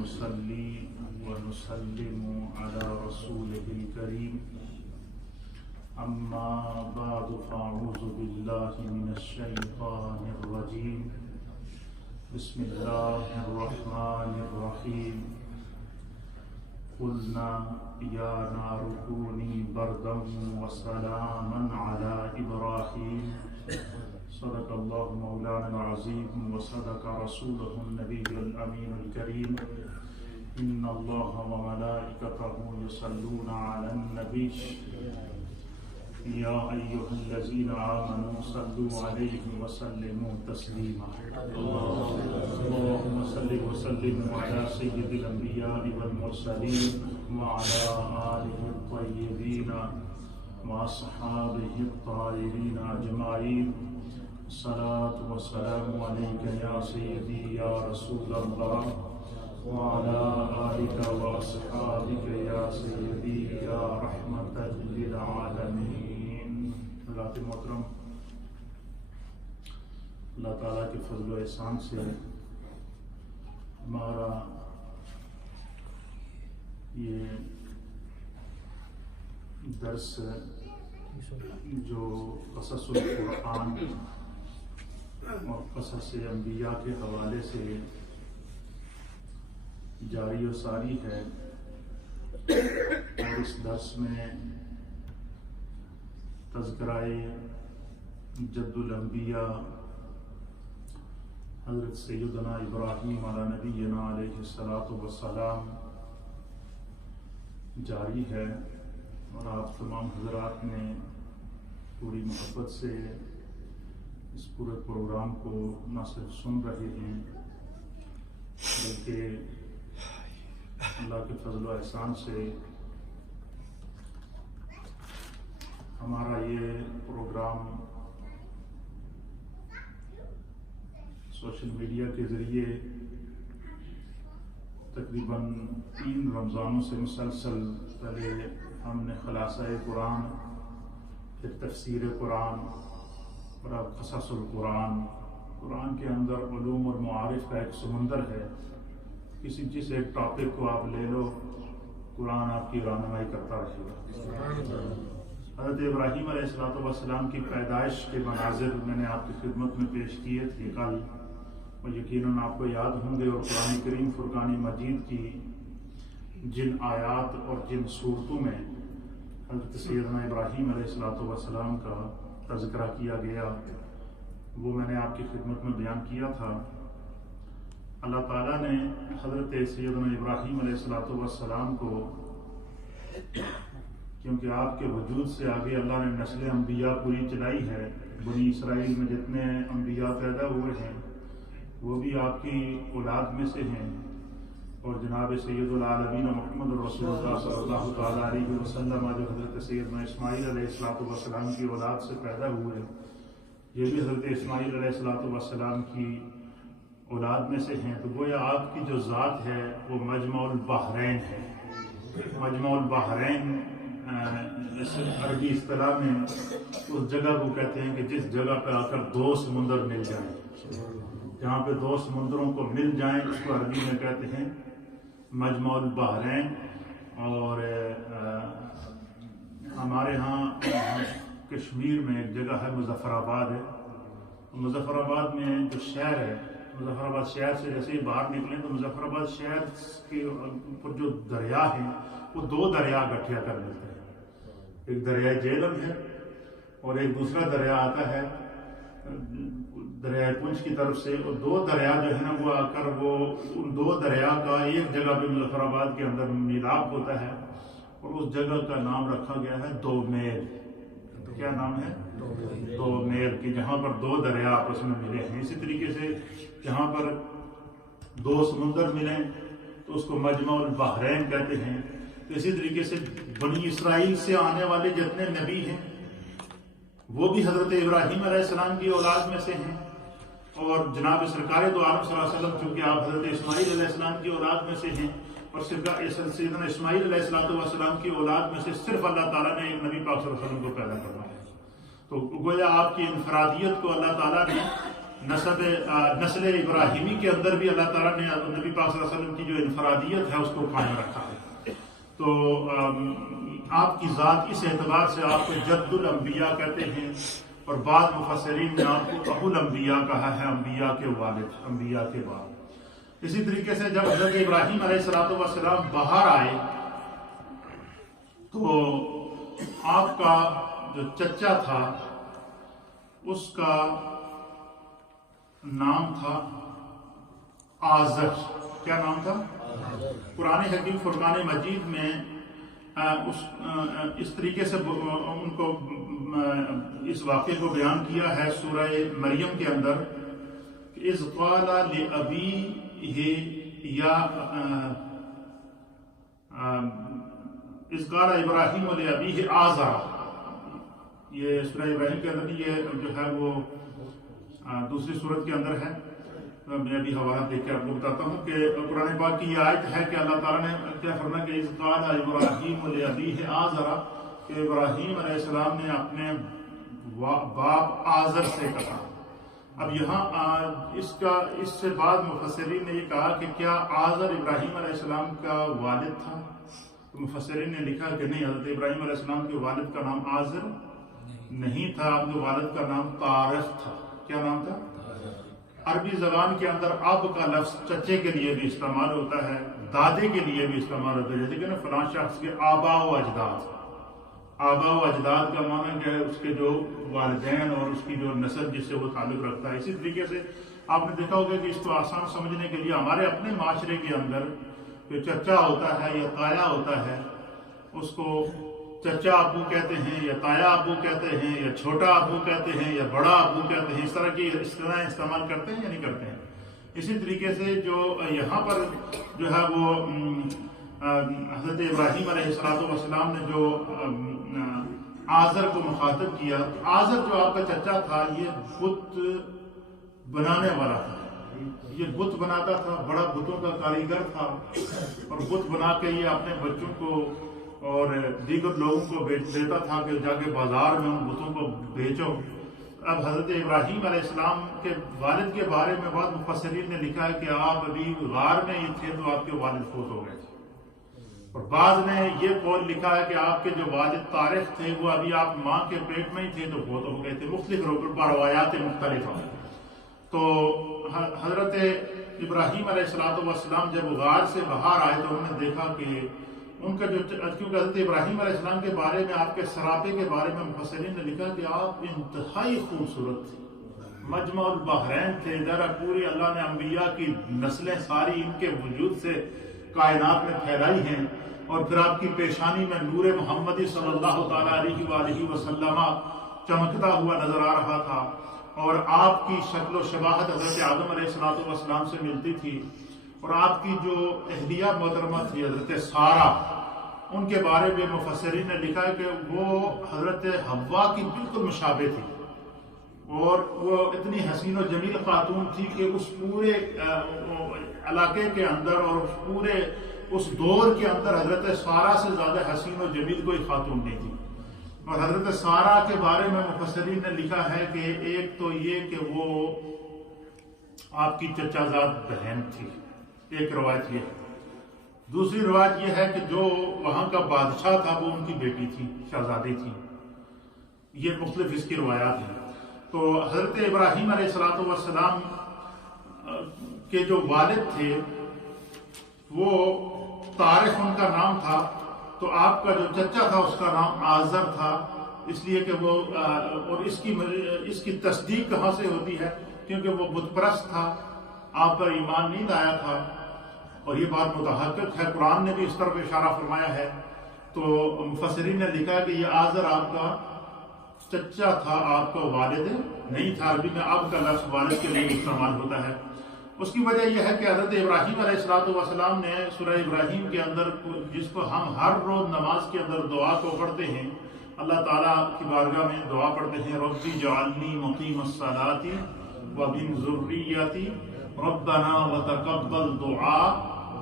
ونصلي ونسلم على رسوله الكريم أما بعد فأعوذ بالله من الشيطان الرجيم بسم الله الرحمن الرحيم قلنا يا نار كوني بردا وسلاما على إبراهيم صدق الله مولانا العظيم وصدق رسوله النبي الأمين الكريم إن الله وملائكته يصلون على النبي يا أيها الذين آمنوا صلوا عليه وسلموا تسليما اللهم صل وسلم على سيد الأنبياء والمرسلين وعلى آله الطيبين وأصحابه الطاهرين أجمعين الصلاة والسلام عليك يا سيدي يا رسول الله وعلى آلك وأصحابك يا سيدي يا رحمة للعالمين. حضرات محترم، اللہ تعالیٰ کے فضل و احسان سے ہمارا یہ درس جو قصص القرآن اور قصص انبیاء کے حوالے سے جاری و ساری ہے، اور اس درس میں تذکرہ جد الانبیاء حضرت سیدنا ابراہیم علی نبینا علیہ الصلاۃ والسلام جاری ہے، اور آپ تمام حضرات نے پوری محبت سے اس پورے پروگرام کو نہ صرف سن رہے ہیں بلکہ اللہ کے فضل و احسان سے ہمارا یہ پروگرام سوشل میڈیا کے ذریعے تقریباً 3 رمضانوں سے مسلسل، پہلے ہم نے خلاصہ قرآن، پھر تفسیر قرآن، اور اب قصص القرآن. قرآن کے اندر علوم اور معارف کا ایک سمندر ہے، جس ایک ٹاپک کو آپ لے لو قرآن آپ کی رہنمائی کرتا رہے گا. حضرت ابراہیم علیہ السلام کی پیدائش کے مناظر میں نے آپ کی خدمت میں پیش کیے تھے کل، اور یقیناً آپ کو یاد ہوں گے، اور قرآن کریم فرقان مجید کی جن آیات اور جن صورتوں میں حضرت سیدنا ابراہیم علیہ السلام کا تذکرہ کیا گیا وہ میں نے آپ کی خدمت میں بیان کیا تھا. اللہ تعالیٰ نے حضرت سیدنا ابراہیم علیہ السلام کو، کیونکہ آپ کے وجود سے آگے اللہ نے نسل انبیاء پوری چلائی ہے، بنی اسرائیل میں جتنے انبیاء پیدا ہوئے ہیں وہ بھی آپ کی اولاد میں سے ہیں، اور جناب سید العالمین محمد رسول اللہ صلی اللہ تعالیٰ علیہ وسلم جو حضرت سیدنا اسماعیل علیہ السلام کی اولاد سے پیدا ہوئے، یہ بھی حضرت اسماعیل علیہ السلام کی اولاد میں سے ہیں. تو گویا آپ کی جو ذات ہے وہ مجمع البحرین ہے. مجمع البحرین اس عربی اصطلاح میں اس جگہ کو کہتے ہیں کہ جس جگہ پہ آ کر 2 سمندر مل جائیں، جہاں پہ 2 سمندروں کو مل جائیں اس کو عربی میں کہتے ہیں مجمع البحرین. اور ہمارے ہاں کشمیر میں ایک جگہ ہے مظفر آباد ہے. مظفر آباد میں جو شہر ہے، مظفر آباد شہر سے جیسے ہی باہر نکلیں تو مظفر آباد شہر کے اوپر جو دریا ہیں وہ 2 دریا گٹھیا کر لیتے ہیں. ایک دریائے جہلم ہے اور ایک دوسرا دریا آتا ہے دریائے پنچ کی طرف سے. اور 2 دریا جو ہے نا وہ آ کر وہ ان 2 دریا کا ایک جگہ پہ مظفر آباد کے اندر میلاب ہوتا ہے، اور اس جگہ کا نام رکھا گیا ہے 2 میل. کیا نام ہے؟ 2 میل، کہ جہاں پر 2 دریا آپس میں ملے ہیں. اسی طریقے سے جہاں پر 2 سمندر ملیں تو اس کو مجمع البحرین کہتے ہیں. تو اسی طریقے سے بنی اسرائیل سے آنے والے جتنے نبی ہیں وہ بھی حضرت ابراہیم علیہ السلام کی اولاد میں سے ہیں، اور جناب سرکار دو عالم صلی اللہ علیہ وسلم چونکہ آپ حضرت اسماعیل علیہ السلام کی اولاد میں سے ہیں، اور سیدنا اسماعیل علیہ السلام کی اولاد میں سے صرف اللہ تعالیٰ نے ایک نبی پاک صلی اللہ علیہ وسلم کو پیدا کرنا ہے. تو گویا آپ کی انفرادیت کو اللہ تعالیٰ نے نسل ابراہیمی کے اندر بھی اللہ تعالیٰ نے نبی پاک صلی اللہ علیہ وسلم کی جو انفرادیت ہے اس کو قائم رکھا ہے. تو آپ کی ذات اس اعتبار سے آپ کو جد الانبیاء کہتے ہیں، اور بعض مفسرین نے آپ کو ابو الانبیاء کہا ہے، انبیاء کے والد، انبیاء کے بعد. اسی طریقے سے جب حضرت ابراہیم علیہ السلام باہر آئے تو آپ کا جو چچا تھا اس کا نام تھا آزر. کیا نام تھا؟ قرآن حکیم فرقان مجید میں اس طریقے سے ان کو اس واقعے کو بیان کیا ہے سورہ مریم کے اندر، اذ قال لأبیہ یا اذ قال ابراہیم لأبیہ آزر. یہ سورہ ابراہیم کے اندر یہ جو ہے وہ دوسری صورت کے اندر ہے. میں ابھی حوالہ دیکھ کے آپ کو بتاتا ہوں کہ قرآن پاک کی یہ آیت ہے کہ اللہ تعالیٰ نے کیا فرمایا کہ اذ قال ابراہیم لأبیہ آزر، کہ ابراہیم علیہ السلام نے اپنے باپ آزر سے کہا. اب یہاں اس سے بعد مفسرین نے یہ کہا کہ کیا آزر ابراہیم علیہ السلام کا والد تھا؟ تو مفسرین نے لکھا کہ نہیں، حضرت ابراہیم علیہ السلام کے والد کا نام آزر نہیں تھا، آپ کے والد کا نام طارق تھا. کیا نام تھا؟ عربی زبان کے اندر اب کا لفظ چچے کے لیے بھی استعمال ہوتا ہے، دادے کے لیے بھی استعمال ہوتا ہے. جیسے کہ نا فلاں شخص کے آبا و اجداد. آبا و اجداد کا معنی کیا ہے؟ اس کے جو والدین اور اس کی جو نسل جس سے وہ تعلق رکھتا ہے. اسی طریقے سے آپ نے دیکھا ہوگا کہ اس کو آسان سمجھنے کے لیے ہمارے اپنے معاشرے کے اندر جو چچا ہوتا ہے یا تایا ہوتا ہے اس کو چچا ابو کہتے ہیں یا تایا ابو کہتے ہیں یا چھوٹا ابو کہتے ہیں یا بڑا ابو کہتے ہیں. اس طرح استعمال کرتے ہیں یا نہیں کرتے ہیں. اسی طریقے سے جو یہاں پر جو ہے وہ حضرت ابراہیم علیہ السلام نے جو آزر کو مخاطب کیا، آزر جو آپ کا چچا تھا یہ بت بنانے والا تھا. یہ بت بناتا تھا، بڑا بتوں کا کاریگر تھا، اور بت بنا کے یہ اپنے بچوں کو اور دیگر لوگوں کو بیچ دیتا تھا کہ جا کے بازار میں ان بتوں کو بیچو. اب حضرت ابراہیم علیہ السلام کے والد کے بارے میں بعض مفسرین نے لکھا ہے کہ آپ ابھی غار میں ہی تھے تو آپ کے والد فوت ہو گئے تھے، اور بعض نے یہ قول لکھا ہے کہ آپ کے جو والد طارق تھے وہ ابھی آپ ماں کے پیٹ میں ہی تھے تو فوت ہو گئے تھے. مختلف روایات مختلف ہیں. تو حضرت ابراہیم علیہ السلام جب غار سے باہر آئے تو انہوں نے دیکھا کہ ان کا جو کیونکہ حضرت ابراہیم علیہ السلام کے بارے میں آپ کے سراپے کے بارے میں مفسرین نے لکھا کہ آپ انتہائی خوبصورت تھے، مجمع البحرین تھے. ذرا پوری اللہ نے انبیاء کی نسلیں ساری ان کے وجود سے کائنات میں پھیلائی ہیں، اور پھر آپ کی پیشانی میں نور محمدی صلی اللہ تعالیٰ علیہ وآلہ وسلم چمکتا ہوا نظر آ رہا تھا، اور آپ کی شکل و شباہت حضرت آدم علیہ السلام سے ملتی تھی. اور آپ کی جو اہلیہ محترمہ تھی حضرت سارہ، ان کے بارے میں مفسرین نے لکھا ہے کہ وہ حضرت حوا کی بالکل مشابہ تھی، اور وہ اتنی حسین و جمیل خاتون تھی کہ اس پورے علاقے کے اندر اور اس دور کے اندر حضرت سارہ سے زیادہ حسین و جمیل کوئی خاتون نہیں تھی. اور حضرت سارہ کے بارے میں مفسرین نے لکھا ہے کہ ایک تو یہ کہ وہ آپ کی چچا زاد بہن تھی، ایک روایت یہ ہے. دوسری روایت یہ ہے کہ جو وہاں کا بادشاہ تھا وہ ان کی بیٹی تھی، شہزادی تھی. یہ مختلف اس کی روایات ہیں. تو حضرت ابراہیم علیہ السلام کے جو والد تھے وہ طارق ان کا نام تھا، تو آپ کا جو چچا تھا اس کا نام آزر تھا. اس لیے کہ وہ اور اس کی تصدیق کہاں سے ہوتی ہے؟ کیونکہ وہ بت پرست تھا، آپ پر ایمان نہیں لایا تھا، اور یہ بات متحقق ہے. قرآن نے بھی اس طرف اشارہ فرمایا ہے. تو مفسرین نے لکھا ہے کہ یہ آزر آپ کا چچا تھا، آپ کا والد نہیں تھا. عربی میں اب کا لفظ والد کے لیے استعمال ہوتا ہے. اس کی وجہ یہ ہے کہ حضرت ابراہیم علیہ السلام نے سورہ ابراہیم کے اندر، جس کو ہم ہر روز نماز کے اندر دعا کو پڑھتے ہیں، اللہ تعالیٰ کی بارگاہ میں دعا پڑھتے ہیں، ربی جعلنی مقیم الصلاۃ ومن ذریتی ربنا وتقبل دعاء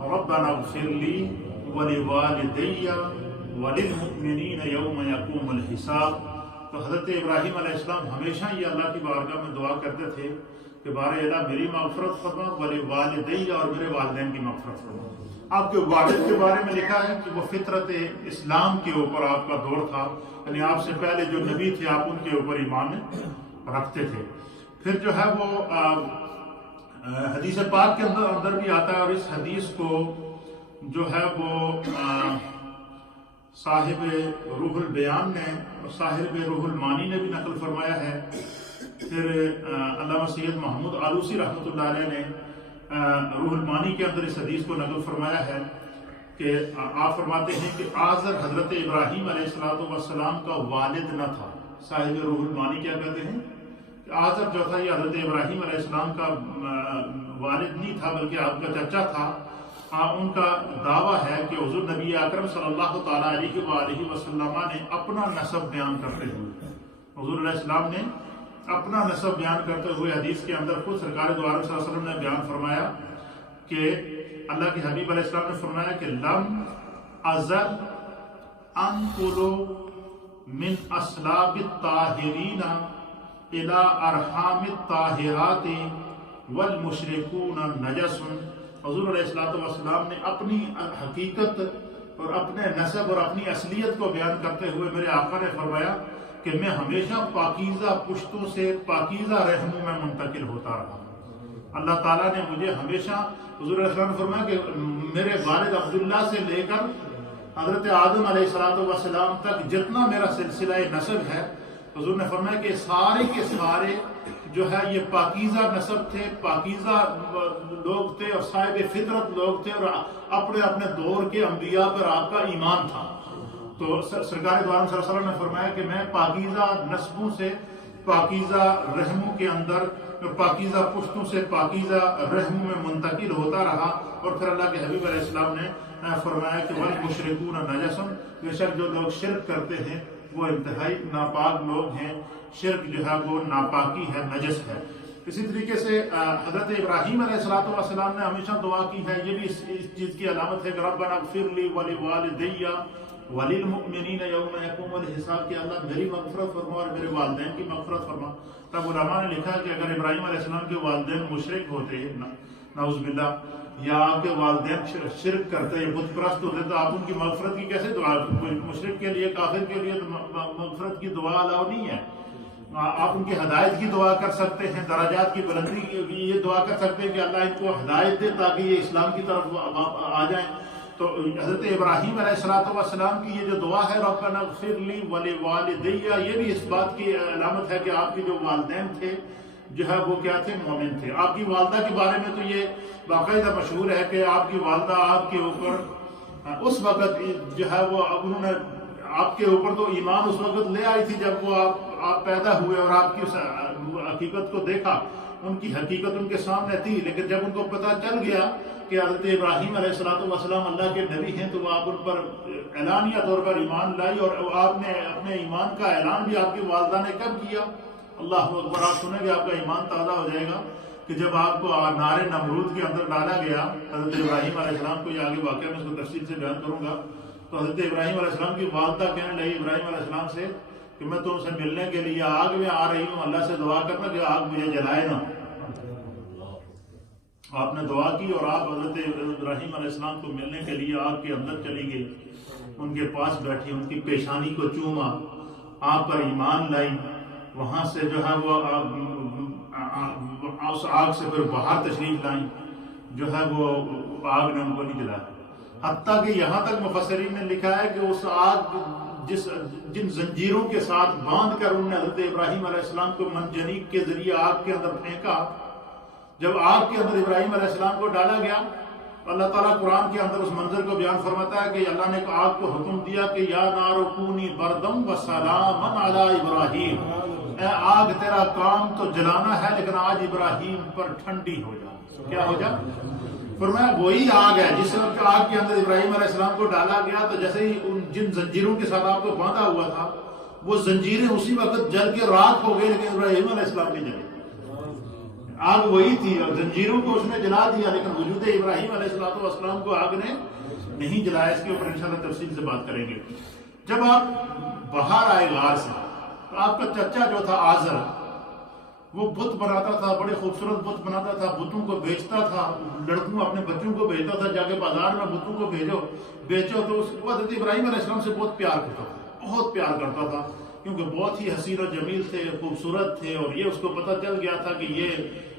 ربنا اغفر لی ولوالدی وللمؤمنین یوم یقوم الحساب. تو حضرت ابراہیم علیہ السلام ہمیشہ یہ اللہ کی بارگاہ میں دعا کرتے تھے کہ بار الہ میری مغفرت فرما ولی والدی اور میرے والدین کی مغفرت فرما. آپ کے والد کے بارے میں لکھا ہے کہ وہ فطرت اسلام کے اوپر آپ کا دور تھا، یعنی آپ سے پہلے جو نبی تھے آپ ان کے اوپر ایمان رکھتے تھے. پھر جو ہے وہ حدیث پاک کے اندر بھی آتا ہے، اور اس حدیث کو جو ہے وہ صاحب روح البیان نے اور صاحب روح المانی نے بھی نقل فرمایا ہے. پھر علامہ سید محمود آلوسی رحمۃ اللہ علیہ نے روح المانی کے اندر اس حدیث کو نقل فرمایا ہے کہ آپ فرماتے ہیں کہ آزر حضرت ابراہیم علیہ السلام کا والد نہ تھا. صاحب روح المانی کیا کہتے ہیں کہ آزر جو تھا یہ حضرت ابراہیم علیہ السلام کا والد نہیں تھا بلکہ آپ کا چچا تھا. ان کا دعویٰ ہے کہ حضور نبی اکرم صلی اللہ تعالیٰ علیہ وآلہ وسلم نے اپنا نسب بیان کرتے ہوئے حضور علیہ السلام نے اپنا نسب بیان کرتے ہوئے حدیث کے اندر خود سرکار دو عالم صلی اللہ علیہ وسلم نے بیان فرمایا کہ اللہ کے حبیب علیہ السلام نے فرمایا کہ لم ازل انقلو من اصلاب الطاہرین الى ارحام الطاہرات والمشرکون نجس. حضور علیہ السلام نے اپنی حقیقت اور اپنے نسب اور اپنی اصلیت کو بیان کرتے ہوئے میرے آقا نے فرمایا کہ میں ہمیشہ پاکیزہ پشتوں سے پاکیزہ رحموں میں منتقل ہوتا رہا. اللہ تعالیٰ نے مجھے ہمیشہ حضور علیہ السلام نے فرمایا کہ میرے والد عبداللہ سے لے کر حضرت آدم علیہ السلام تک جتنا میرا سلسلہ نسب ہے، حضور نے فرمایا کہ سارے کے سارے جو ہے یہ پاکیزہ نسب تھے، پاکیزہ لوگ تھے اور صاحب فطرت لوگ تھے، اور اپنے اپنے دور کے انبیاء پر آپ کا ایمان تھا. تو سرکار دو عالم صلی اللہ علیہ وسلم نے فرمایا کہ میں پاکیزہ نسبوں سے پاکیزہ رحموں کے اندر پاکیزہ پشتوں سے پاکیزہ رحموں میں منتقل ہوتا رہا. اور پھر اللہ کے حبیب علیہ السلام نے فرمایا کہ وَالْمُشْرِكُونَ نَجَسٌ، بے شک جو لوگ شرک کرتے ہیں وہ انتہائی ناپاک لوگ ہیں. شرک جو ہے وہ ناپاکی ہے، نجس ہے. اسی طریقے سے حضرت ابراہیم علیہ السلام نے ہمیشہ دعا کی ہے، یہ بھی اس چیز کی علامت ہے کہ ربنا اغفر لی ولوالدی وللمؤمنین یوم یقوم الحساب، کہ اللہ میری مغفرت فرما اور میرے والدین کی مغفرت فرما. تب علماء نے لکھا کہ اگر ابراہیم علیہ السلام کے والدین مشرک ہوتے نعوذ باللہ، یا آپ کے والدین شرک کرتے یا بت پرست ہوتے، تو آپ ان کی مغفرت کی کیسے دعا؟ مشرک کے لیے، کافر کے لیے تو مغفرت کی دعا الاؤ نہیں ہے. آپ ان کی ہدایت کی دعا کر سکتے ہیں، درجات کی بلندی کی یہ دعا کر سکتے ہیں کہ اللہ ان کو ہدایت دے تاکہ یہ اسلام کی طرف آ جائیں. تو حضرت ابراہیم علیہ السلام کی یہ جو دعا ہے ربنا اغفر لی ولوالدی، یہ بھی اس بات کی علامت ہے کہ آپ کے جو والدین تھے جو ہے وہ کیا تھے؟ مومن تھے. آپ کی والدہ کے بارے میں تو یہ باقاعدہ مشہور ہے کہ آپ کی والدہ آپ کے اوپر اس وقت جو ہے وہ انہوں نے آپ کے اوپر تو ایمان اس وقت لے آئی تھی جب وہ آپ پیدا ہوئے اور آپ کی اس حقیقت کو دیکھا. ان کی حقیقت ان کے سامنے تھی، لیکن جب ان کو پتہ چل گیا کہ حضرت ابراہیم علیہ السلام اللہ کے نبی ہیں تو وہ آپ ان پر اعلانیہ طور پر ایمان لائی. اور آپ نے اپنے ایمان کا اعلان بھی آپ کی والدہ نے کب کیا؟ اللہ اکبر. آپ سنیں گے آپ کا ایمان تازہ ہو جائے گا کہ جب آپ کو نار نمرود کے اندر ڈالا گیا حضرت ابراہیم علیہ السلام کو، یہ آگے واقعہ میں اس کو تفصیل سے بیان کروں گا. تو حضرت ابراہیم علیہ السلام کی والدہ کہنے لگی ابراہیم علیہ السلام سے کہ میں تم سے ملنے کے لیے آگ میں آ رہی ہوں، اللہ سے دعا کرنا کہ آگ مجھے جلائے نہ. آپ نے دعا کی اور آپ حضرت ابراہیم علیہ السلام کو ملنے کے لیے آگ کے اندر چلی گئی، ان کے پاس بیٹھی، ان کی پیشانی کو چوما، آپ پر ایمان لائی. وہاں سے جو ہے وہ اس آگ سے پھر باہر تشریف لائیں، جو ہے وہ آگ نے ان کو نہیں جلایا. حتیٰ کہ یہاں تک مفسرین نے لکھا ہے کہ اس آگ جن زنجیروں کے ساتھ باندھ کر انہوں نے حضرت ابراہیم علیہ السلام کو منجنیق کے ذریعے آگ کے اندر پھینکا، جب آگ کے اندر ابراہیم علیہ السلام کو ڈالا گیا، اللہ تعالیٰ قرآن کے اندر اس منظر کو بیان فرماتا ہے کہ اللہ نے آگ کو حکم دیا کہ یا نار کونی بردم و سلاما علی ابراہیم، اے آگ تیرا کام تو جلانا ہے لیکن آج ابراہیم پر ٹھنڈی ہو جا. کیا ہو جا؟ فرمایا وہی آگ ہے جس وقت آگ کے اندر ابراہیم علیہ السلام کو ڈالا گیا تو جیسے ہی ان جن زنجیروں کے ساتھ آپ کو باندھا ہوا تھا وہ زنجیریں اسی وقت جل کے راکھ ہو گئی، لیکن ابراہیم علیہ السلام نہیں جلے. آگ وہی تھی اور زنجیروں کو اس نے جلا دیا، لیکن وجود ابراہیم علیہ السلام کو آگ نے نہیں جلایا. اس کے اوپر انشاءاللہ تفصیل سے بات کریں گے. جب آپ باہر آئے غار سے، آپ کا چچا جو تھا آزر، وہ بت بناتا تھا، بڑے خوبصورت بت بناتا تھا، بتوں کو بیچتا تھا، لڑکوں اپنے بچوں کو بھیجتا تھا جا کے بازار میں بتوں کو بیچو تو اس کو حضرت ابراہیم علیہ السلام سے بہت پیار کرتا تھا، بہت پیار کرتا تھا، کیونکہ بہت ہی حسین و جمیل تھے، خوبصورت تھے، اور یہ اس کو پتہ چل گیا تھا کہ یہ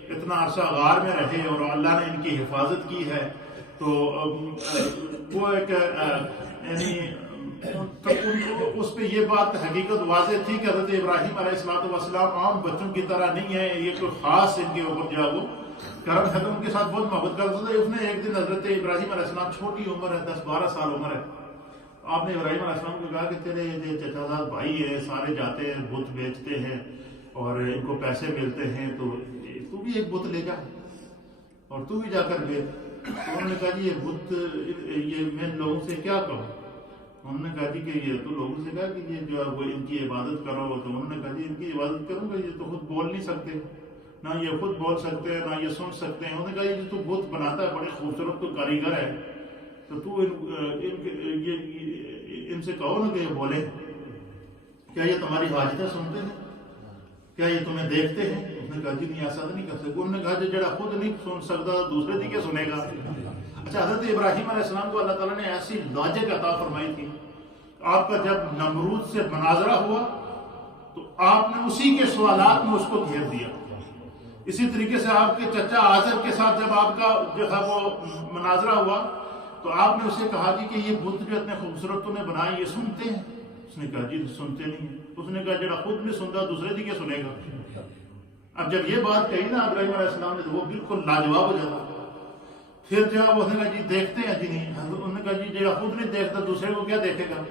اتنا عرصہ غار میں رہے اور اللہ نے ان کی حفاظت کی ہے، تو وہ ایک یعنی اس پہ یہ بات حقیقت واضح تھی کہ حضرت ابراہیم علیہ السلام عام بچوں کی طرح نہیں ہے، یہ کوئی خاص ان کے اوپر جو ہے وہ کرم ہے، تو ان کے ساتھ بہت محبت کرتا تھا۔ اس نے ایک دن حضرت ابراہیم علیہ السلام، چھوٹی عمر ہے، 10-12 سال عمر ہے، آپ نے ابراہیم علیہ السلام کو کہا کہ تیرے یہ چچا زاد بھائی ہیں، سارے جاتے ہیں بت بیچتے ہیں اور ان کو پیسے ملتے ہیں، تو بھی ایک بت لے جا اور تو بھی جا کر بیچ۔ انہوں نے کہا جی یہ بت، یہ میں لوگوں سے کیا کہوں؟ انہوں نے کہا جی کہ یہ تو لوگوں سے کہا کہ یہ جو ہے وہ ان کی عبادت کرو، تو انہوں نے کہا جی ان کی عبادت کروں گا، یہ تو خود بول نہیں سکتے، نہ یہ خود بول سکتے ہیں نہ یہ سن سکتے ہیں۔ انہوں نے کہا یہ تو بت بناتا ہے، بڑے خوبصورت تو کاریگر ہے، تو ان سے کہو نا کہ یہ بولے، کیا یہ تمہاری حاجتیں سنتے ہیں؟ کیا یہ تمہیں دیکھتے ہیں؟ اس نے کہا جی نہیں ایسا نہیں کر سکتے۔ انہوں نے کہا جڑا خود نہیں سن سکتا دوسرے دی کیا سنے گا؟ اچھا، حضرت ابراہیم علیہ السلام کو اللہ تعالیٰ نے ایسی لاجک عطا فرمائی تھی، آپ کا جب نمرود سے مناظرہ ہوا تو آپ نے اسی کے سوالات میں اس کو گھیر دیا۔ اسی طریقے سے آپ کے چچا آزر کے ساتھ جب آپ کا جو ہے وہ مناظرہ ہوا تو آپ نے اسے کہا جی کہ یہ بت جو اتنے خوبصورت تو نے بنائے، یہ سنتے ہیں؟ اس نے کہا جی سنتے نہیں ہیں۔ اس نے کہا جڑا خود نہیں سنتا دوسرے دی کیا سنے گا؟ اب جب یہ بات کہی نا ابراہیم علیہ السلام نے تو وہ بالکل لاجواب ہو جاتا۔ پھر جو ہے وہ نے کہا جی دیکھتے ہیں؟ جی نہیں۔ انہوں نے کہا جی جڑا خود نہیں دیکھتا دوسرے کو کیا دیکھے گا؟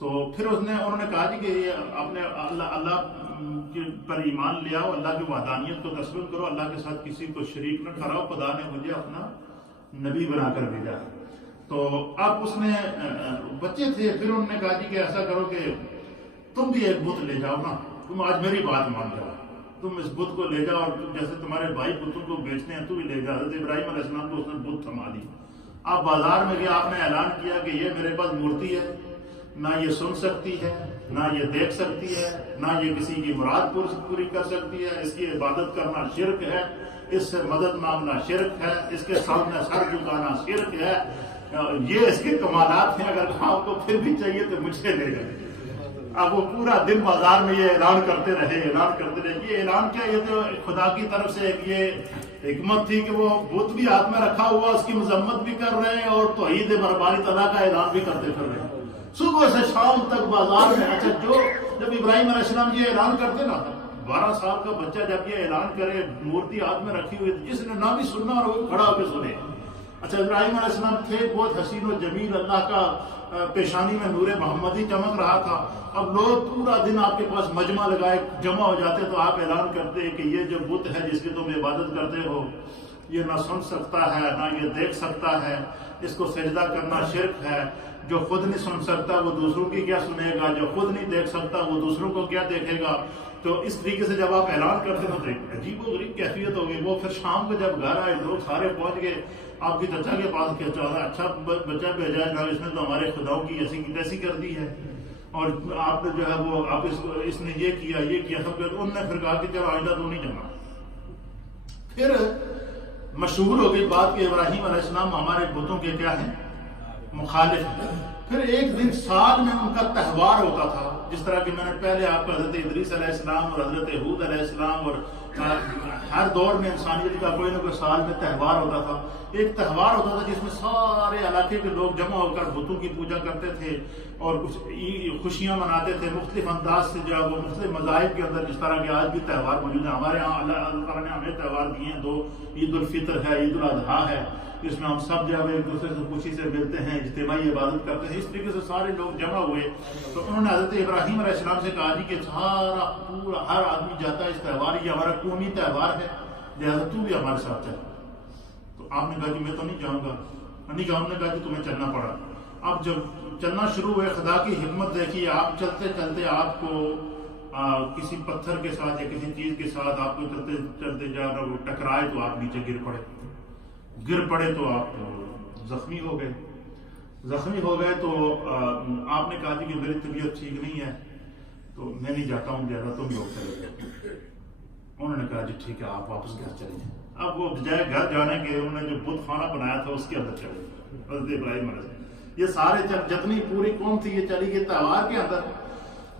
تو پھر انہوں نے کہا جی کہ یہ آپ نے اللہ پر ایمان لے آؤ، اللہ کی وحدانیت کو تسلیم کرو، اللہ کے ساتھ کسی کو شریک نہ ٹھہراؤ، خدا نے مجھے اپنا نبی بنا کر بھیجا۔ تو اب اس نے بچے تھے، پھر انہوں نے کہا جی کہ ایسا کرو کہ تم بھی ایک بت لے جاؤ نا، تم آج میری بات مان جاؤ، تم اس بت کو لے جاؤ، اور جیسے تمہارے بھائی بتوں کو بیچتے ہیں تو بھی لے جاؤ۔ حضرت ابراہیم علیہ السلام کو اس نے بت تھما دی۔ آپ بازار میں گیا، آپ نے اعلان کیا کہ یہ میرے پاس مورتی ہے، نہ یہ سن سکتی ہے، نہ یہ دیکھ سکتی ہے، نہ یہ کسی کی مراد پوری کر سکتی ہے، اس کی عبادت کرنا شرک ہے، اس سے مدد مانگنا شرک ہے، اس کے سامنے سر جھکانا شرک ہے، یہ اس کے کمالات ہیں، اگر آپ کو پھر بھی چاہیے تو مجھ سے لے جائیں۔ اب وہ پورا دن بازار میں یہ اعلان کرتے رہے۔ یہ اعلان کیا، یہ تو خدا کی طرف سے ایک یہ حکمت تھی کہ وہ بت بھی ہاتھ میں رکھا ہوا، اس کی مذمت بھی کر رہے ہیں اور توحید برباری تعالیٰ کا اعلان بھی کرتے پھر رہے ہیں صبح سے شام تک بازار میں۔ اچھا، جب ابراہیم علیہ السلام یہ اعلان کرتے نا، 12 سال کا بچہ جب یہ اعلان کرے، مورتی ہاتھ میں رکھی ہوئی، جس نے نہ بھی سننا اور وہ کھڑا ہو کے سنے۔ اچھا، ابراہیم علیہ السلام تھے بہت حسین و جمیل، اللہ کا پیشانی میں نور محمدی چمک رہا تھا۔ اب لوگ پورا دن آپ کے پاس مجمع لگائے جمع ہو جاتے تو آپ اعلان کرتے کہ یہ جو بت ہے جس کی تم عبادت کرتے ہو، یہ نہ سن سکتا ہے نہ یہ دیکھ سکتا ہے، اس کو سجدہ کرنا شرک ہے، جو خود نہیں سن سکتا وہ دوسروں کی کیا سنے گا، جو خود نہیں دیکھ سکتا وہ دوسروں کو کیا دیکھے گا۔ تو اس طریقے سے جب آپ اعلان کرتے ہو تو عجیب و غریب کیفیت ہوگی۔ وہ پھر شام کو جب گھر آئے، لوگ سارے پہنچ گئے آپ کی چچا کے پاس کہ اچھا بچہ بھیجا ہے، اس نے تو ہمارے خداؤں کی ایسی کی تیسی کر دی ہے، اور آپ نے جو ہے وہ آپ اس نے یہ کیا سب۔ انہوں نے پھر کہا کہ چلو آئندہ تو نہیں جانا۔ پھر مشہور ہو گئی بات کہ ابراہیم علیہ السلام ہمارے بتوں کے کیا ہیں، مخالف ہیں۔ پھر ایک دن سال میں ان کا تہوار ہوتا تھا، جس طرح کہ میں نے پہلے آپ کو حضرت ادریس علیہ السلام اور حضرت ہود علیہ السلام اور ہر دور میں انسانیت کا کوئی نہ کوئی سال میں تہوار ہوتا تھا۔ ایک تہوار ہوتا تھا جس میں سارے علاقے کے لوگ جمع ہو کر بتوں کی پوجا کرتے تھے اور کچھ خوشیاں مناتے تھے مختلف انداز سے، جو ہے وہ مختلف مذاہب کے اندر، جس طرح کہ آج بھی تہوار موجود ہیں۔ ہمارے یہاں اللہ تعالیٰ نے ہمیں تہوار دیے ہیں دو، عید الفطر ہے، عید الاضحیٰ ہے، جس میں ہم سب جو ہے ایک دوسرے سے خوشی سے ملتے ہیں، اجتماعی عبادت کرتے ہیں۔ اس طریقے سے سارے لوگ جمع ہوئے تو انہوں نے حضرت ابراہیم علیہ السلام سے کہا جی کہ سارا پورا ہر آدمی جاتا ہے اس تہوار، یہ ہمارا قومی تہوار ہے، لہٰذا تو بھی ہمارے ساتھ چل۔ تو آپ نے کہا کہ میں تو نہیں جاؤں گا، نہیں کہا، انہوں نے کہا کہ تمہیں چلنا پڑا۔ اب جب چلنا شروع ہوئے، خدا کی حکمت دیکھیے، آپ چلتے چلتے آپ کو کسی پتھر کے ساتھ یا کسی چیز کے ساتھ آپ کو چلتے چلتے جا رہا وہ ٹکرائے تو آپ نیچے گر پڑے تو آپ زخمی ہو گئے تو آپ نے کہا جی کہ میری طبیعت ٹھیک نہیں ہے، تو میں نہیں جاتا ہوں زیادہ، تم لوگ چلے جاؤ۔ انہوں نے کہا جی ٹھیک ہے، آپ واپس گھر چلے جائیں۔ اب وہ بجائے گھر جانے کے انہوں نے جو بت خانہ بنایا تھا اس کے اندر چلے گئے، حضرت ابراہیم علیہ السلام۔ یہ سارے جتنی پوری قوم تھی یہ چلی گئی تہوار کے اندر،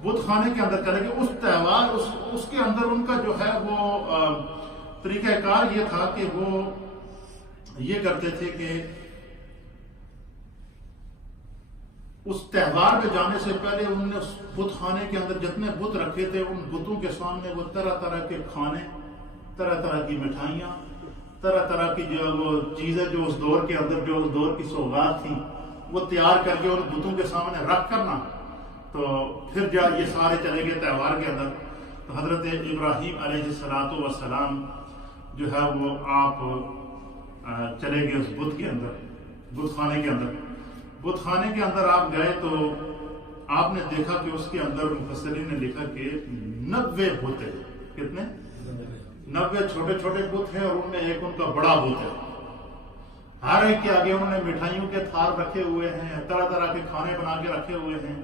بت خانے کے اندر چلے گئے۔ اس تہوار اس کے اندر ان کا جو ہے وہ طریقہ کار یہ تھا کہ وہ یہ کرتے تھے کہ اس تہوار میں جانے سے پہلے انہوں نے اس بت خانے کے اندر جتنے بت رکھے تھے ان بتوں کے سامنے وہ طرح طرح کے کھانے، طرح طرح کی مٹھائیاں، طرح طرح کی جو وہ چیزیں جو اس دور کے اندر جو اس دور کی سوغات تھیں وہ تیار کر کے ان بتوں کے سامنے رکھ کرنا۔ تو پھر جب یہ سارے چلے گئے تہوار کے اندر، تو حضرت ابراہیم علیہ السلام جو ہے وہ آپ چلے گئے اس بت کے اندر، بت خانے کے اندر۔ بت خانے کے اندر آپ گئے تو آپ نے دیکھا کہ اس کے اندر مفسرین نے لکھا کہ 90 بت ہیں۔ کتنے؟ 90 چھوٹے چھوٹے بت ہیں اور ان میں ایک ان کا بڑا بت ہے۔ ہر ایک کے آگے انہوں نے مٹھائیوں کے تھال رکھے ہوئے ہیں، طرح طرح کے کھانے بنا کے رکھے ہوئے ہیں۔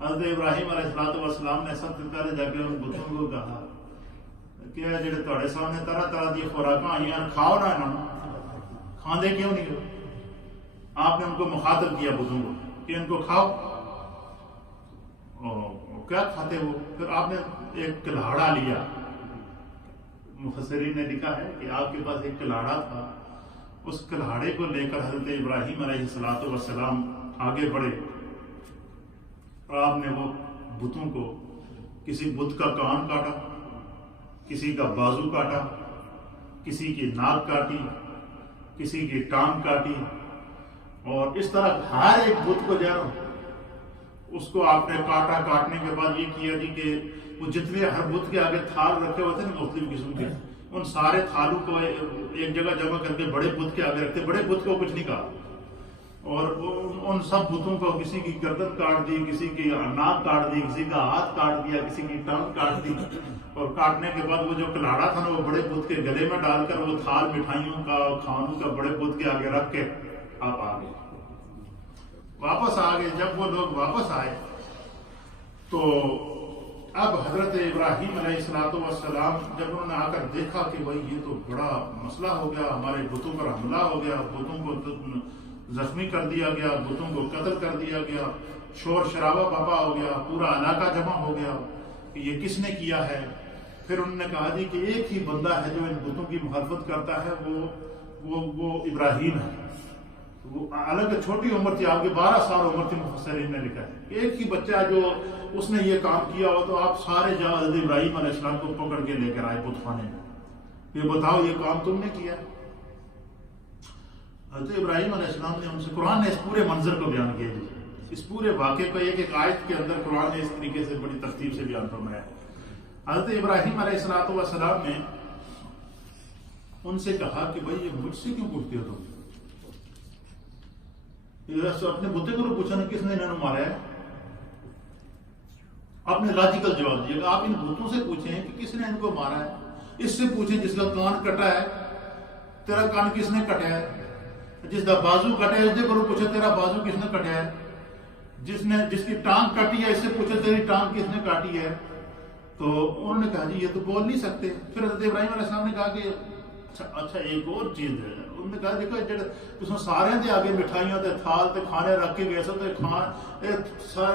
حضرت ابراہیم علیہ السلام نے سب سے پہلے جا کے ان بتوں کو کہا کہ جڑے تہاڈے سامنے طرح طرح دی خوراکاں آئی ہیں، کھاؤ نا انہوں، کھاندے کیوں نہیں ہو؟ آپ نے ان کو مخاطب کیا بتوں کو کہ ان کو کھاؤ۔ کیا کھاتے ہو؟ پھر آپ نے ایک کلاڑا لیا۔ مفسرین نے لکھا ہے کہ آپ کے پاس ایک کلاڑا تھا، اس کلاڑے کو لے کر حضرت ابراہیم علیہ السلام آگے بڑھے اور آپ نے وہ بتوں کو، کسی بت کا کان کاٹا، کسی کا بازو کاٹا، کسی کی ناک کاٹی، کسی کی ٹانگ کاٹی، اور اس طرح ہر ایک بت کو جو اس کو آپ نے کاٹا۔ کاٹنے کے بعد یہ کیا جی کہ وہ جتنے ہر بت کے آگے تھال رکھے ہوتے ہیں مختلف قسم کے، ان سارے تھالوں کو ایک جگہ جمع کر کے بڑے بت کے آگے رکھتے، بڑے بت کو کچھ نہیں کہا، اور ان سب بتوں کو کسی کی گردن کاٹ دی، کسی کی ناک کاٹ دی، کسی کا ہاتھ کاٹ دیا، کسی کی ٹانگ کاٹ دی، اور کاٹنے کے بعد وہ جو کلاڑا تھا نا وہ بڑے بت کے گلے میں ڈال کر وہ تھال مٹھائیوں کا کھانوں کا بڑے بت کے آگے رکھ کے آپ آ گئے، واپس آ گئے۔ جب وہ لوگ واپس آئے تو اب حضرت ابراہیم علیہ السلام جب انہوں نے آ کر دیکھا کہ بھائی یہ تو بڑا مسئلہ ہو گیا، ہمارے بتوں پر حملہ ہو گیا، بتوں کو زخمی کر دیا گیا، بتوں کو قتل کر دیا گیا، شور شرابہ پاپا ہو گیا، پورا علاقہ جمع ہو گیا کہ یہ کس نے کیا ہے۔ پھر انہوں نے کہا جی کہ ایک ہی بندہ ہے جو ان بتوں کی مخالفت کرتا ہے، وہ ابراہیم ہے۔ وہ الگ چھوٹی عمر تھی، آپ کی 12 سال عمر تھی، مفسرین نے لکھا ہے ایک ہی بچہ جو اس نے یہ کام کیا ہو، تو آپ سارے جا حضرت ابراہیم علیہ السلام کو پکڑ کے لے کر آئے بت خانے میں، یہ بتاؤ یہ کام تم نے کیا۔ حضرت ابراہیم علیہ السلام نے ان سے، قرآن نے اس پورے منظر کو بیان کیا، اس پورے واقعے کو ایک ایک آیت کے اندر قرآن نے اس طریقے سے بڑی ترتیب سے بیان فرمایا ہے۔ حضرت ابراہیم علیہ السلام نے ان سے کہا کہ بھائی یہ مجھ سے کیوں پوچھتے ہو تم؟ اپنے بتے کو پوچھا نا کس نے انہوں نے مارا ہے، آپ نے لاجیکل جواب دیے گا۔ آپ ان بتوں سے پوچھیں کہ کس نے ان کو مارا ہے، اس سے پوچھیں جس کا کان کٹا ہے، تیرا کان کس نے کٹا ہے، جس کا بازو کٹا ہے اس کو پوچھے تیرا بازو کس نے کٹا ہے، جس کی ٹانگ کٹی ہے اس سے پوچھے تیری ٹانگ کس نے کاٹی ہے۔ تو انہوں نے کہا جی یہ تو بول نہیں سکتے۔ پھر حضرت ابراہیم علیہ السلام نے کہا کہ اچھا ایک اور چیز ہے۔ انہوں نے کہا دیکھو جڑے سارے دے آگے مٹھائیاں تے تھال تے کھانے رکھ کے گئے تے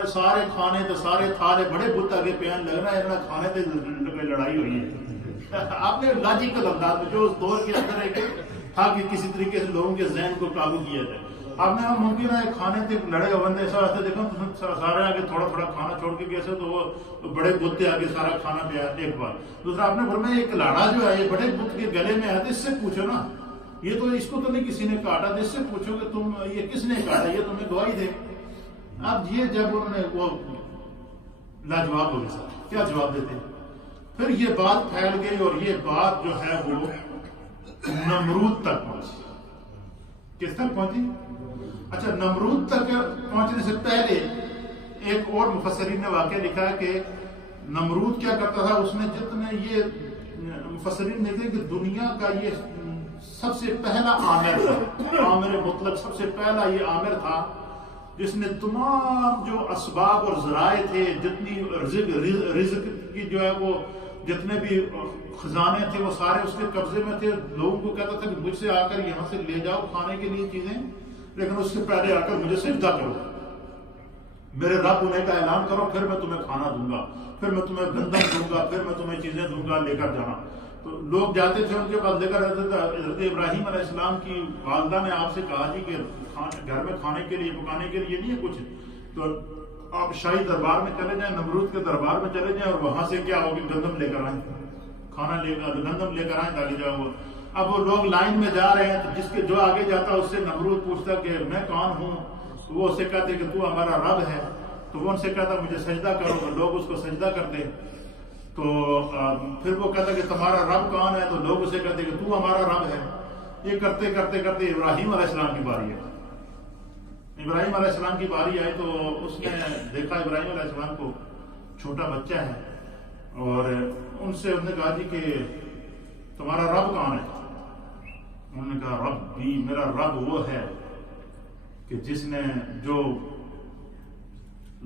سارے کھانے تے سارے تھالے بڑے بت آگے پیان لگنا ہے، انہاں کھانے تے لڑائی ہوئی ہے۔ آپ نے لاجیکل انداز میں جو اس دور کے اندر ایک تھا کہ کسی طریقے سے لوگوں کے ذہن کو قابو کیا جائے، آپ نے ممکن ہے کھانے تے لڑے ہوئے بندے ایسا ہوتے دیکھو سارے آگے تھوڑا تھوڑا کھانا چھوڑ کے گئے تو وہ بڑے بت کے آگے سارا کھانا پیا ایک بار۔ دوسرا آپ نے فرمایا ایک لاڑا جو ہے یہ بڑے بت کے گلے میں آتے، اس سے پوچھو نا، یہ تو اس کو تو نہیں کسی نے کاٹا، اس سے پوچھو کہ تم یہ کس نے کاٹا، یہ تمہیں گواہی دے۔ اب یہ جب انہوں نے وہ لاجواب ہو گئے، کیا جواب دیتے؟ پھر یہ بات پھیل گئی اور یہ بات جو ہے وہ نمرود تک پہنچی۔ کس تک پہنچی؟ اچھا، نمرود تک پہنچنے سے پہلے ایک اور مفسرین نے واقعہ لکھا ہے کہ نمرود کیا کرتا تھا، اس نے جتنے یہ مفسرین نے کہا کہ دنیا کا یہ سب سے پہلا عامر تھا، عامر مطلق سب سے پہلا یہ عامر تھا جس نے تمام جو اسباب اور ذرائع تھے، جتنی رزق کی جو ہے وہ جتنے بھی خزانے تھے وہ سارے اس کے قبضے میں تھے. لوگوں کو کہتا تھا کہ مجھ سے آ کر یہاں سے لے جاؤ کھانے کے لیے چیزیں، لیکن اس سے پہلے آ کر مجھے سجدہ کرو، میرے رب ہونے کا اعلان کرو، پھر میں تمہیں کھانا دوں گا، پھر میں تمہیں گندم دوں گا، پھر میں تمہیں چیزیں دوں گا، لے کر جانا. تو لوگ جاتے تھے ان کے پاس لے کر رہتے تھے. حضرت ابراہیم علیہ السلام کی والدہ نے آپ سے کہا جی کہ گھر میں کھانے کے لیے پکانے کے لیے نہیں ہے کچھ، تو آپ شاہی دربار میں چلے جائیں، نمرود کے دربار میں چلے جائیں، اور وہاں سے کیا ہوگی گندم لے کر آئیں، کھانا لے کر گندم لے کر آئیں تاکہ جو وہ. اب وہ لوگ لائن میں جا رہے ہیں تو جس کے جو آگے جاتا اس سے نمرود پوچھتا کہ میں کون ہوں، تو وہ اسے کہتے کہ تو ہمارا رب ہے. تو وہ ان سے کہتا مجھے سجدہ کرو، تو لوگ اس کو سجدہ کرتے. تو پھر وہ کہتا کہ تمہارا رب کون ہے، تو لوگ اسے کہتے کہ تو ہمارا رب ہے. یہ کرتے کرتے کرتے ابراہیم علیہ السلام کی باری ہے. ابراہیم علیہ السلام کی باری آئی تو اس نے دیکھا ابراہیم علیہ السلام کو چھوٹا بچہ ہے، اور ان سے انہوں نے کہا جی کہ تمہارا رب کون ہے؟ انہوں نے کہا رب بھی، میرا رب وہ ہے کہ جس نے جو